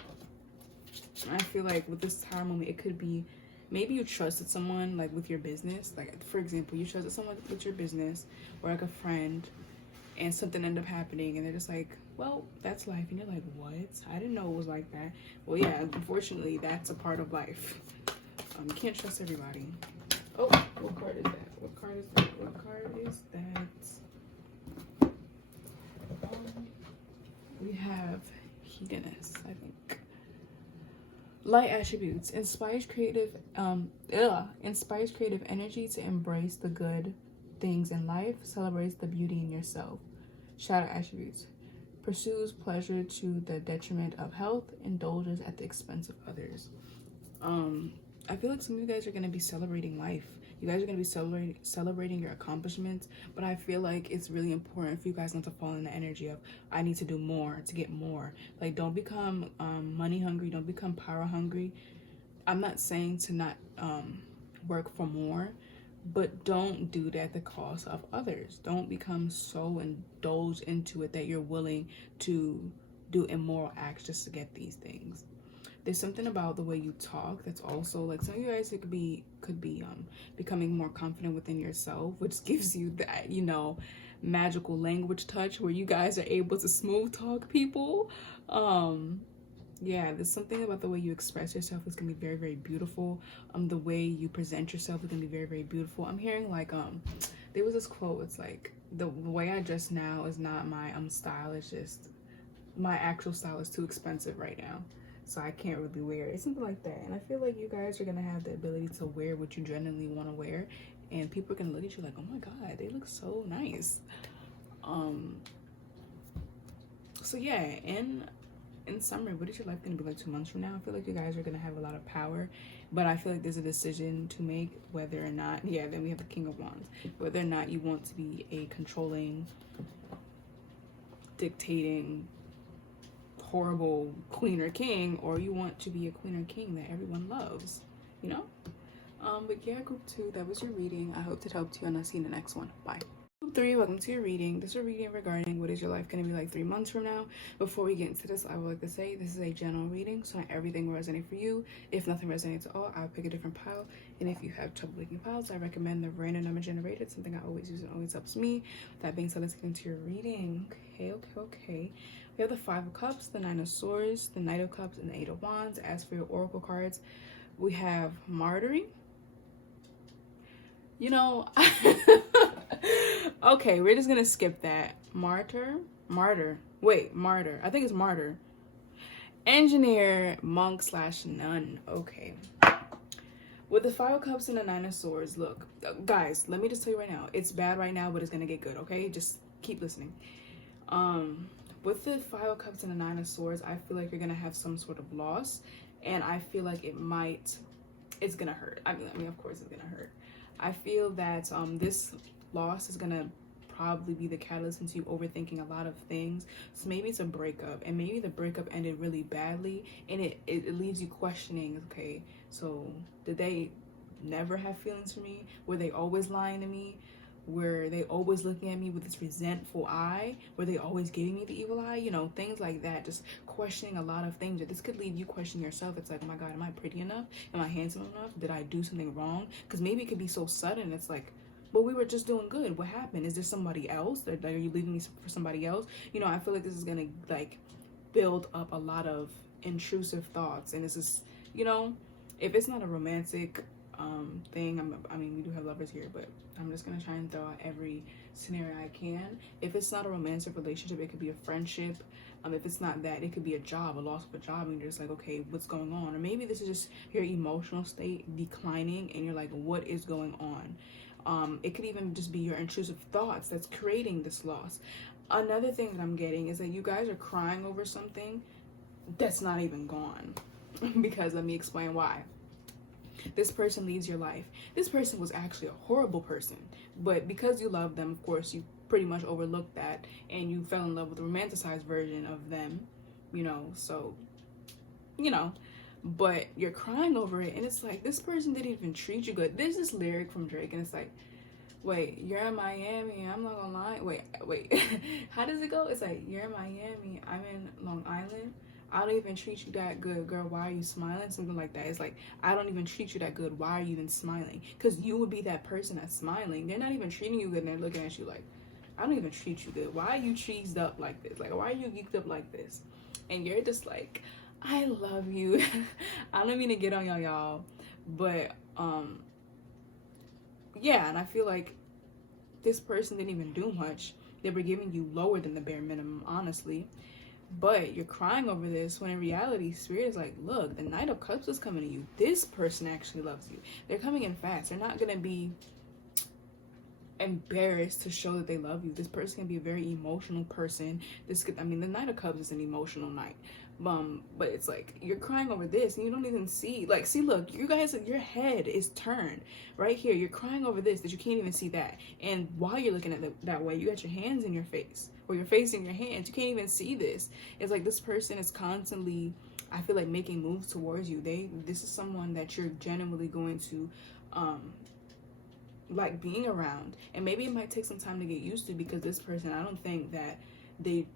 And I feel like with this time moment, it could be, maybe you trusted someone like with your business. Like, for example, you trusted someone with your business or like a friend, and something ended up happening, and they're just like, well, that's life. And you're like, what? I didn't know it was like that. Well, yeah, unfortunately, that's a part of life. You can't trust everybody. Oh, what card is that? What card is that? What card is that? We have Hedonist, I think. Light attributes. Inspires creative energy to embrace the good things in life. Celebrates the beauty in yourself. Shadow attributes. Pursues pleasure to the detriment of health. Indulges at the expense of others. I feel like some of you guys are going to be celebrating life. You guys are going to be celebrating your accomplishments, but I feel like it's really important for you guys not to fall in the energy of, I need to do more to get more. Like, don't become money hungry. Don't become power hungry. I'm not saying to not work for more, but don't do that at the cost of others. Don't become so indulged into it that you're willing to do immoral acts just to get these things. There's something about the way you talk that's also, like, some of you guys could be becoming more confident within yourself, which gives you that, you know, magical language touch where you guys are able to smooth talk people. Yeah, there's something about the way you express yourself is gonna be very, very beautiful. The way you present yourself is gonna be very, very beautiful. I'm hearing like there was this quote, it's like, the way I dress now is not my style, it's just my actual style is too expensive right now, so I can't really wear it. It's something like that. And I feel like you guys are gonna have the ability to wear what you genuinely want to wear, and people are gonna look at you like, oh my god, they look so nice. So yeah, in summary, what is your life going to be like 2 months from now? I feel like you guys are going to have a lot of power, but I feel like there's a decision to make whether or not, yeah, then we have the King of Wands, whether or not you want to be a controlling, dictating, horrible queen or king, or you want to be a queen or king that everyone loves, you know? But yeah, group 2, that was your reading. I hope it helped you, and I'll see you in the next one. Bye. 3, welcome to your reading. This is a reading regarding what is your life going to be like 3 months from now. Before we get into this, I would like to say this is a general reading, so not everything will resonate for you. If nothing resonates at all, I'll pick a different pile. And if you have trouble picking piles, I recommend the random number generated, something I always use and always helps me. That being said, let's get into your reading. Okay. We have the 5 of Cups, the 9 of Swords, the Knight of Cups, and the 8 of Wands. As for your oracle cards, we have Martyring. You know, okay, we're just gonna skip that. Martyr. I think it's Martyr. Engineer, monk / nun. Okay. With the 5 of Cups and the 9 of Swords, look, guys, let me just tell you right now, it's bad right now, but it's gonna get good, okay? Just keep listening. With the 5 of Cups and the 9 of Swords, I feel like you're gonna have some sort of loss, and I feel like it's gonna hurt. I mean, of course it's gonna hurt. I feel that this loss is gonna probably be the catalyst into you overthinking a lot of things. So maybe it's a breakup, and maybe the breakup ended really badly, and it leaves you questioning, okay, so did they never have feelings for me? Were they always lying to me? Were they always looking at me with this resentful eye? Were they always giving me the evil eye? You know, things like that. Just questioning a lot of things. This could leave you questioning yourself. It's like, oh my god, am I pretty enough? Am I handsome enough? Did I do something wrong? Because maybe it could be so sudden. It's like, but we were just doing good. What happened? Is there somebody else? Like, are you leaving me for somebody else? You know, I feel like this is gonna like build up a lot of intrusive thoughts, and this is, you know, if it's not a romantic thing, I mean, we do have lovers here, but I'm just gonna try and throw out every scenario I can. If it's not a romantic relationship, it could be a friendship. If it's not that, it could be a job, a loss of a job, and you're just like, okay, what's going on? Or maybe this is just your emotional state declining, and you're like, what is going on? It could even just be your intrusive thoughts that's creating this loss. Another thing that I'm getting is that you guys are crying over something that's not even gone. Because let me explain why. This person leaves your life. This person was actually a horrible person, but because you love them, of course, you pretty much overlooked that, and you fell in love with the romanticized version of them, you know, so, you know, but you're crying over it, and it's like, this person didn't even treat you good. There's this lyric from Drake, and it's like, wait, you're in Miami, I'm not gonna lie, wait, how does it go? It's like, you're in Miami, I'm in Long Island, I don't even treat you that good, girl, why are you smiling? Something like that. It's like, I don't even treat you that good, why are you even smiling? Because you would be that person that's smiling. They're not even treating you good, and they're looking at you like, I don't even treat you good. Why are you cheesed up like this? Like, why are you geeked up like this? And you're just like, I love you. I don't mean to get on y'all, but yeah, and I feel like this person didn't even do much. They were giving you lower than the bare minimum, honestly. But you're crying over this, when in reality, Spirit is like, look, the Knight of Cups is coming to you. This person actually loves you. They're coming in fast. They're not going to be embarrassed to show that they love you. This person can be a very emotional person. This could, I mean, the Knight of Cups is an emotional night. But it's like you're crying over this and you don't even see, like, see, look, you guys, your head is turned right here. You're crying over this that you can't even see that. And while you're looking at it that way, you got your hands in your face, or your face in your hands. You can't even see this. It's like this person is constantly, I feel like, making moves towards you. This is someone that you're genuinely going to like being around, and maybe it might take some time to get used to, because this person, I don't think that they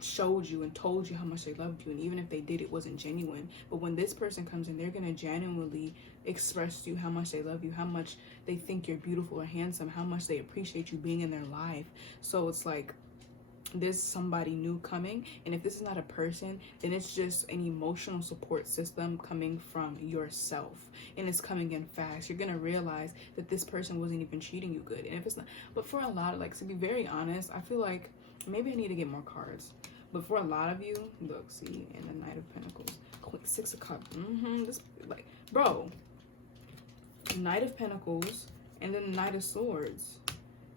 showed you and told you how much they loved you, and even if they did, it wasn't genuine. But when this person comes in, they're gonna genuinely express to you how much they love you, how much they think you're beautiful or handsome, how much they appreciate you being in their life. So it's like there's somebody new coming, and if this is not a person, then it's just an emotional support system coming from yourself, and it's coming in fast. You're gonna realize that this person wasn't even treating you good. And if it's not, but for a lot of, like, to be very honest, I feel like maybe I need to get more cards, but for a lot of you, look, see, in the Knight of Pentacles, Six of Cups, this, like, bro, Knight of Pentacles, and then the Knight of Swords,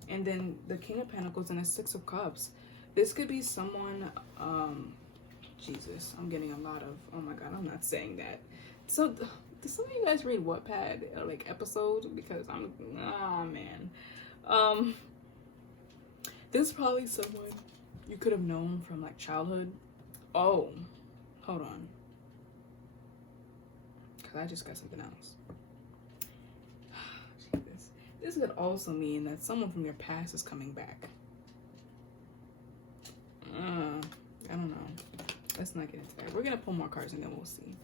and then the King of Pentacles and the Six of Cups. This could be someone, Jesus, I'm getting a lot of, oh my God, I'm not saying that. So, do some of you guys read Wattpad, like, episodes? Because I'm, oh man. This is probably someone you could have known from, like, childhood. Oh, hold on. Because I just got something else. Jesus. This could also mean that someone from your past is coming back. I don't know. Let's not get into that. We're gonna pull more cards and then we'll see.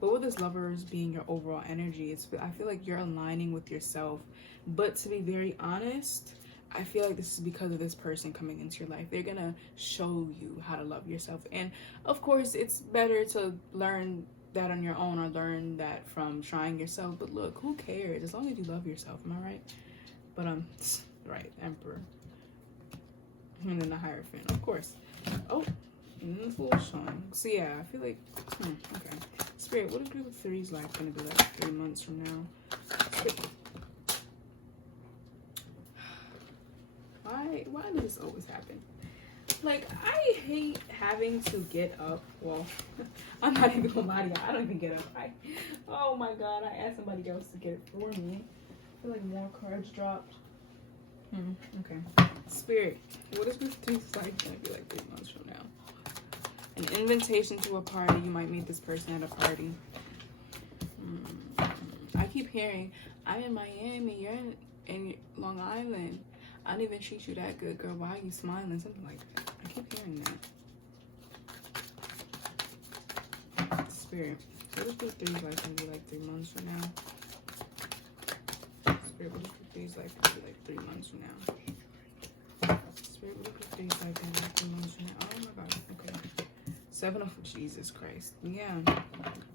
But with this Lovers being your overall energy, I feel like you're aligning with yourself. But to be very honest, I feel like this is because of this person coming into your life. They're gonna show you how to love yourself. And of course, it's better to learn that on your own, or learn that from trying yourself. But look, who cares? As long as you love yourself, am I right? But right, Emperor. And then the Hierophant, of course. Oh, and this little showing. So yeah, I feel like, okay. Spirit, what is Group of Three's life gonna be like 3 months from now? Why does this always happen? Like, I hate having to get up. Well, I'm not even gonna lie to you. I don't even get up. Oh my God, I asked somebody else to get it for me. I feel like more cards dropped. Okay. Spirit, what is this thing's life gonna be like 3 months from now? An invitation to a party. You might meet this person at a party. I keep hearing, I'm in Miami, you're in Long Island. I don't even treat you that good, girl. Why are you smiling? Something like that. I keep hearing that. Spirit, what is this thing's life gonna be like 3 months from now? Spirit, what is this thing's life gonna be like 3 months from now? Spirit, what is this thing's life gonna be like 3 months from now? Oh my God. Okay. Seven of Jesus Christ. Yeah.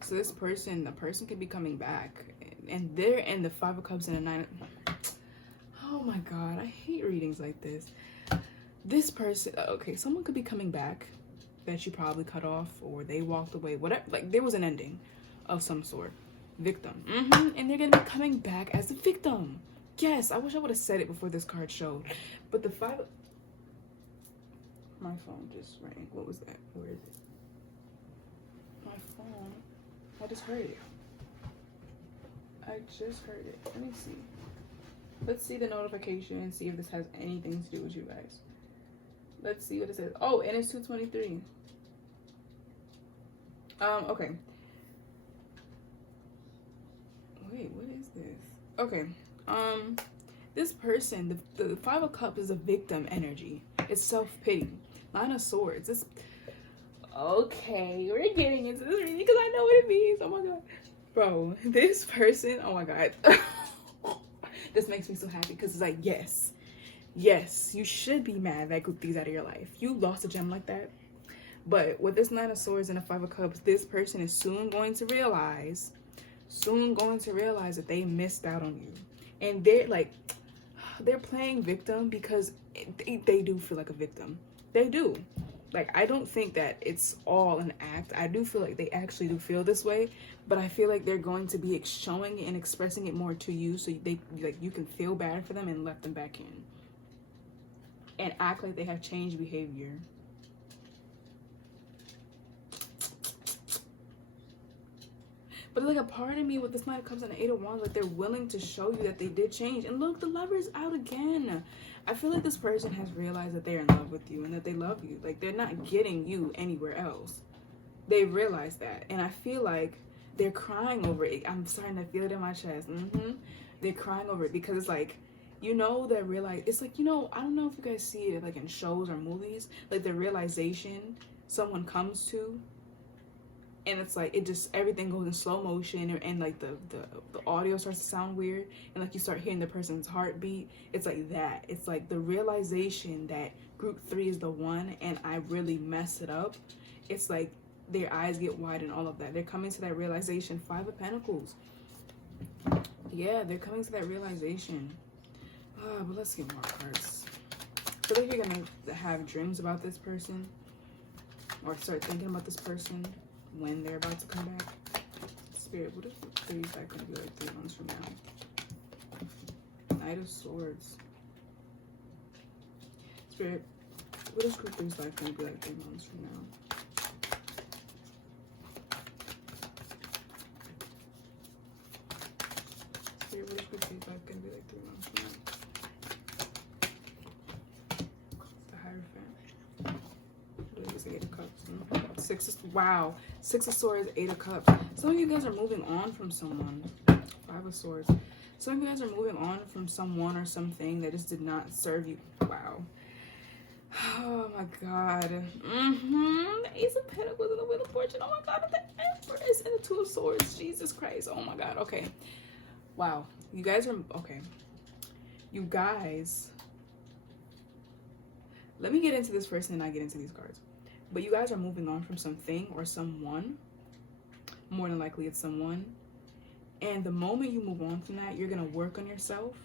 So this person, the person could be coming back, and they're in the Five of Cups and the Nine. Oh my God, I hate readings like this. This person, okay, someone could be coming back that you probably cut off, or they walked away, whatever. Like, there was an ending of some sort. Victim. And they're gonna be coming back as a victim. Yes, I wish I would have said it before this card showed. But the five. My phone just rang. What was that? Where is it? My phone. I just heard it. I just heard it. Let me see. Let's see the notification and see if this has anything to do with you guys. Let's see what it says. Oh, and it's 2:23. Okay. Wait, what is this? Okay. This person, the Five of Cups is a victim energy. It's self-pity. Nine of Swords. It's okay. We're getting into this reading because I know what it means. Oh my God. Bro, this person, oh my God. This makes me so happy because it's like, yes, you should be mad that Group Three's out of your life. You lost a gem like that. But with this Nine of Swords and the Five of Cups, this person is soon going to realize that they missed out on you. And they're playing victim because they do feel like a victim. They do. Like, I don't think that it's all an act. I do feel like they actually do feel this way, but I feel like they're going to be showing it and expressing it more to you, so you can feel bad for them and let them back in. and act like they have changed behavior. But like a part of me with this Knight of Cups and the 8 of Wands, like they're willing to show you that they did change. And look, the Lover's out again. I feel like this person has realized that they're in love with you and that they love you. Like they're not getting you anywhere else. They realize that. And I feel like they're crying over it. I'm starting to feel it in my chest. They're crying over it because it's like, you know, that realize, it's like, you know, I don't know if you guys see it like in shows or movies, like the realization someone comes to, and it's like, it just, everything goes in slow motion, and like the audio starts to sound weird, and like you start hearing the person's heartbeat. It's like that. It's like the realization that group 3 is the one and I really messed it up. It's like their eyes get wide and all of that. They're coming to that realization. 5 of Pentacles. Yeah, they're coming to that realization. But let's get more cards. I feel like you're gonna have dreams about this person, or start thinking about this person when they're about to come back. Spirit, what is group 3 is that gonna be like 3 months from now? Knight of Swords. Spirit, what is group 3's life gonna be like 3 months from now? Spirit, what is group 3's life gonna be like 3 months from now? The Hierophant. What is 8 of Cups? Wow. 6 of Swords, 8 of Cups. Some of you guys are moving on from someone. 5 of Swords. Some of you guys are moving on from someone or something that just did not serve you. Wow. Oh my God. The Ace of Pentacles and the Wheel of Fortune. Oh my God. The Empress and the 2 of Swords. Jesus Christ. Oh my God. Okay. Wow. You guys are, okay. You guys, let me get into this first and then I get into these cards. But you guys are moving on from something or someone. More than likely it's someone. And the moment you move on from that, you're going to work on yourself.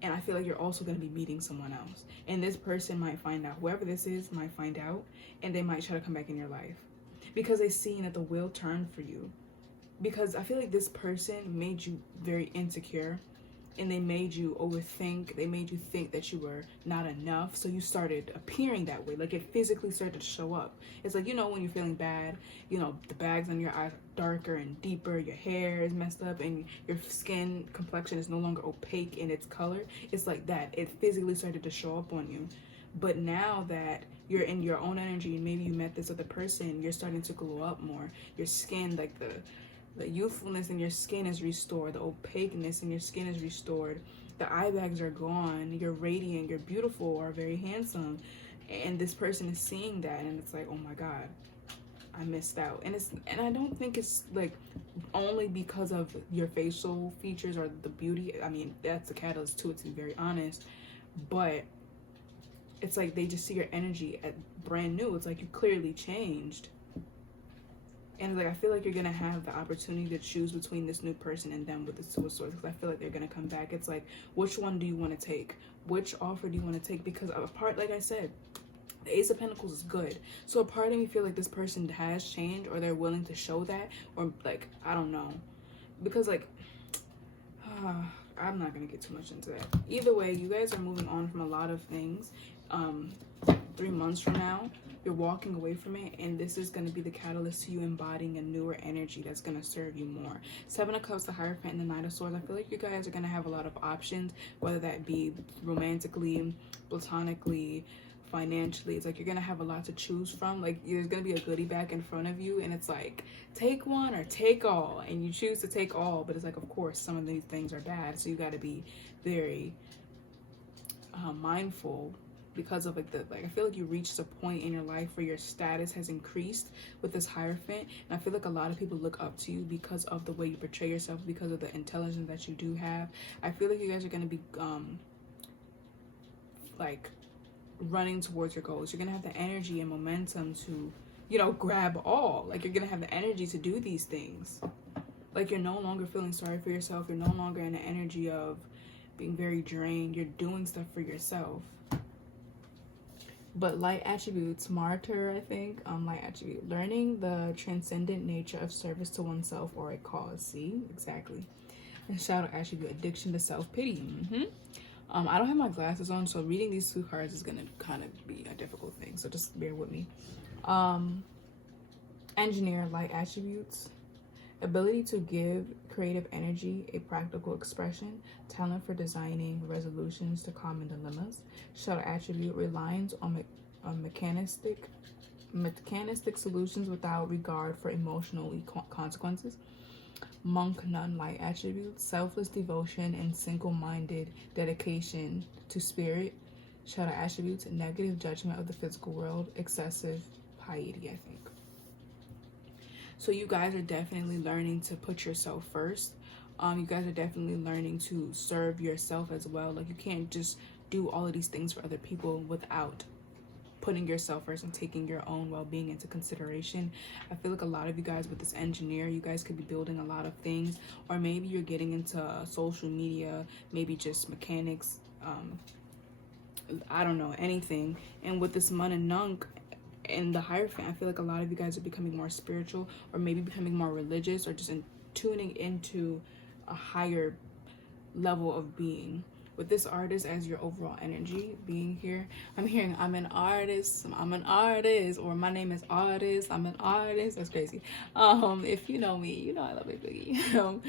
And I feel like you're also going to be meeting someone else. And this person might find out. Whoever this is might find out. And they might try to come back in your life. Because they've seen that the wheel turned for you. Because I feel like this person made you very insecure. And they made you overthink. They made you think that you were not enough. So you started appearing that way. Like it physically started to show up. It's like, you know, when you're feeling bad, you know, the bags on your eyes are darker and deeper. Your hair is messed up and your skin complexion is no longer opaque in its color. It's like that. It physically started to show up on you. But now that you're in your own energy and maybe you met this other person, you're starting to glow up more. Your skin, like the youthfulness in your skin is restored. The opaqueness in your skin is restored. The eye bags are gone. You're radiant. You're beautiful or very handsome. And this person is seeing that and it's like, oh my God, I missed out. And I don't think it's like only because of your facial features or the beauty. I mean, that's a catalyst too, to be very honest. But it's like they just see your energy at brand new. It's like you clearly changed. And like I feel like you're gonna have the opportunity to choose between this new person and them with the 2 of Swords, because I feel like they're gonna come back. It's like, which one do you want to take? Which offer do you want to take? Because a part, like I said, the Ace of Pentacles is good. So a part of me feel like this person has changed, or they're willing to show that, or like I don't know, because like I'm not gonna get too much into that. Either way, you guys are moving on from a lot of things. 3 months from now, you're walking away from it, and this is going to be the catalyst to you embodying a newer energy that's going to serve you more. 7 of Cups, the Hierophant, and the Knight of Swords. I feel like you guys are going to have a lot of options, whether that be romantically, platonically, financially. It's like you're going to have a lot to choose from. Like there's going to be a goodie bag in front of you, and it's like, take one or take all, and you choose to take all. But it's like, of course, some of these things are bad, so you got to be very mindful. Because of like I feel like you reached a point in your life where your status has increased with this Hierophant, and I feel like a lot of people look up to you because of the way you portray yourself, because of the intelligence that you do have. I feel like you guys are going to be like running towards your goals. You're going to have the energy and momentum to, you know, grab all. Like you're going to have the energy to do these things. Like you're no longer feeling sorry for yourself. You're no longer in the energy of being very drained. You're doing stuff for yourself. But light attributes, martyr, I think, light attribute, learning the transcendent nature of service to oneself or a cause. See, exactly. And shadow attribute, addiction to self-pity. I don't have my glasses on, so reading these 2 cards is gonna kind of be a difficult thing, so just bear with me. Engineer, light attributes, ability to give creative energy a practical expression, talent for designing resolutions to common dilemmas. Shadow attribute, reliance on mechanistic solutions without regard for emotional consequences. Monk, nun, light attributes, selfless devotion and single-minded dedication to spirit. Shadow attributes, negative judgment of the physical world, excessive piety, I think. So you guys are definitely learning to put yourself first. You guys are definitely learning to serve yourself as well. Like, you can't just do all of these things for other people without putting yourself first and taking your own well-being into consideration. I feel like a lot of you guys with this engineer, you guys could be building a lot of things, or maybe you're getting into social media, maybe just mechanics, I don't know, anything. And with this Mun and Nunk and the Hierophant, I feel like a lot of you guys are becoming more spiritual, or maybe becoming more religious, or just tuning into a higher level of being. With this artist as your overall energy being here, I'm hearing I'm an artist, or my name is artist, I'm an artist. That's crazy. If you know me, you know I love it, Biggie.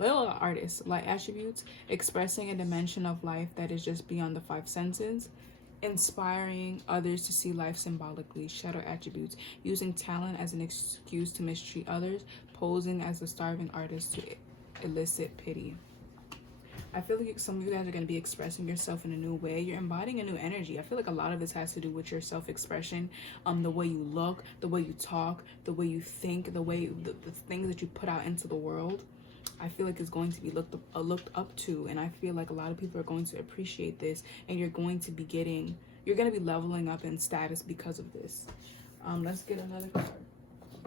Artist, light attributes, expressing a dimension of life that is just beyond the 5 senses, inspiring others to see life symbolically. Shadow attributes, using talent as an excuse to mistreat others, posing as a starving artist to elicit pity. I feel like some of you guys are going to be expressing yourself in a new way. You're embodying a new energy. I feel like a lot of this has to do with your self-expression, the way you look, the way you talk, the way you think, the way the things that you put out into the world. I feel like it's going to be looked up to, and I feel like a lot of people are going to appreciate this, and you're going to be leveling up in status because of this. Let's get another card.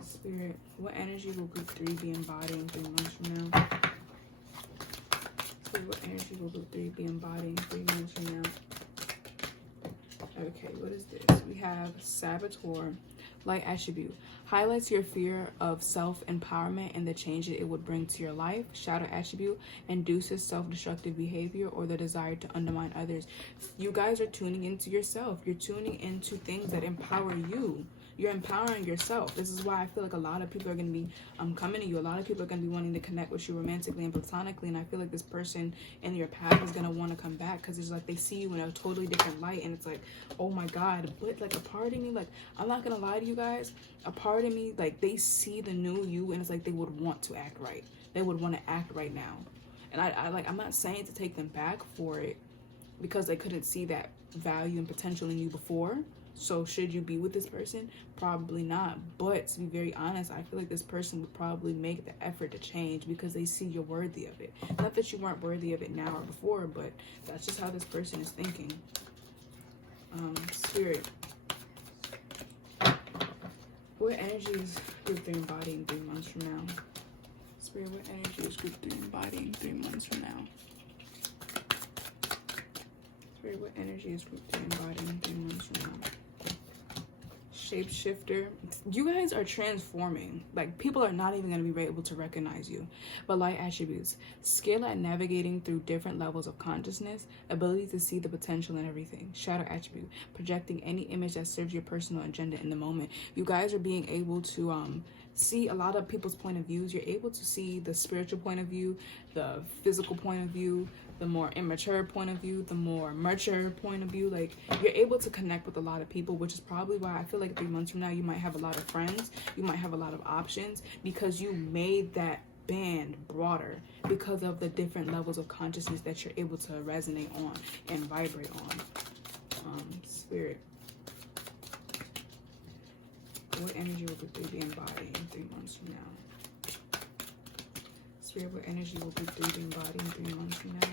Spirit, what energy will group 3 be embodying 3 months from now? What energy will group 3 be embodying 3 months from now? Okay, what is this? We have Saboteur, light attribute, highlights your fear of self-empowerment and the change that it would bring to your life. Shadow attribute, induces self-destructive behavior or the desire to undermine others. You guys are tuning into yourself. You're tuning into things that empower you. You're empowering yourself. This is why I feel like a lot of people are going to be coming to you. A lot of people are going to be wanting to connect with you romantically and platonically. And I feel like this person in your path is going to want to come back, because it's like they see you in a totally different light. And it's like, oh my God, but like a part of me, like, I'm not going to lie to you guys. A part of me, like, they see the new you, and it's like they would want to act right. They would want to act right now. And I'm not saying to take them back for it, because they couldn't see that value and potential in you before. So should you be with this person? Probably not. But to be very honest, I feel like this person would probably make the effort to change because they see you're worthy of it. Not that you weren't worthy of it now or before, but that's just how this person is thinking. Spirit, what energy is group 3 embodying 3 months from now? Spirit, what energy is group 3 embodying 3 months from now? Spirit, what energy is group 3 embodying 3 months from now? Shapeshifter, you guys are transforming. Like, people are not even going to be able to recognize you. But light attributes, skill at navigating through different levels of consciousness, ability to see the potential in everything. Shadow attribute, projecting any image that serves your personal agenda in the moment. You guys are being able to see a lot of people's point of views. You're able to see the spiritual point of view, the physical point of view, the more immature point of view, the more mature point of view. Like, you're able to connect with a lot of people, which is probably why I feel like 3 months from now you might have a lot of friends, you might have a lot of options, because you made that band broader because of the different levels of consciousness that you're able to resonate on and vibrate on. Spirit, what energy will group 3 be embodying 3 months from now? Spirit, what energy will group 3 be embodying 3 months from now?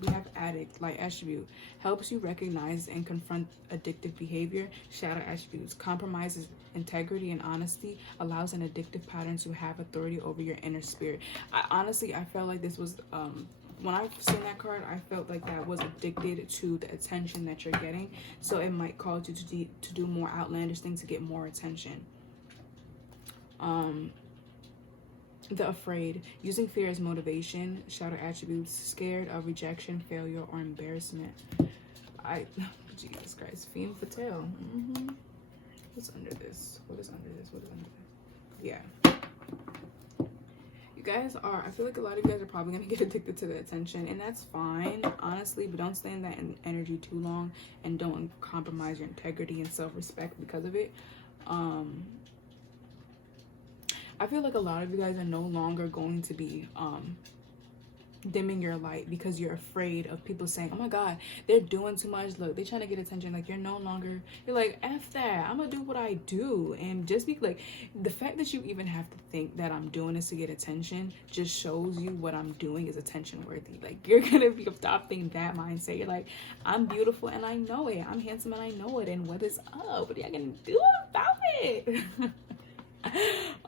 We have Addict, light attribute, helps you recognize and confront addictive behavior. Shadow attributes, compromises integrity and honesty, allows an addictive pattern to have authority over your inner spirit. I felt like this was when I've seen that card, I felt like that was addicted to the attention that you're getting. So it might cause you to do more outlandish things to get more attention. The afraid, using fear as motivation, shadow attributes, scared of rejection, failure, or embarrassment. Jesus Christ, femme fatale. What's under this? What is under this? What is under this? Yeah. You guys are, I feel like a lot of you guys are probably going to get addicted to the attention, and that's fine, honestly, but don't stay in that energy too long, and don't compromise your integrity and self-respect because of it. I feel like a lot of you guys are no longer going to be dimming your light because you're afraid of people saying, oh my god, they're doing too much, look, they're trying to get attention. Like, you're no longer, you're like, F that, I'm gonna do what I do. And just be like, the fact that you even have to think that I'm doing this to get attention just shows you what I'm doing is attention worthy. Like, you're gonna be adopting that mindset. You're like, I'm beautiful and I know it, I'm handsome and I know it, and what is up? What are y'all gonna do about it?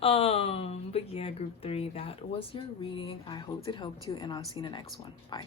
But yeah, group 3, that was your reading. I hope it helped you, and I'll see you in the next one. Bye.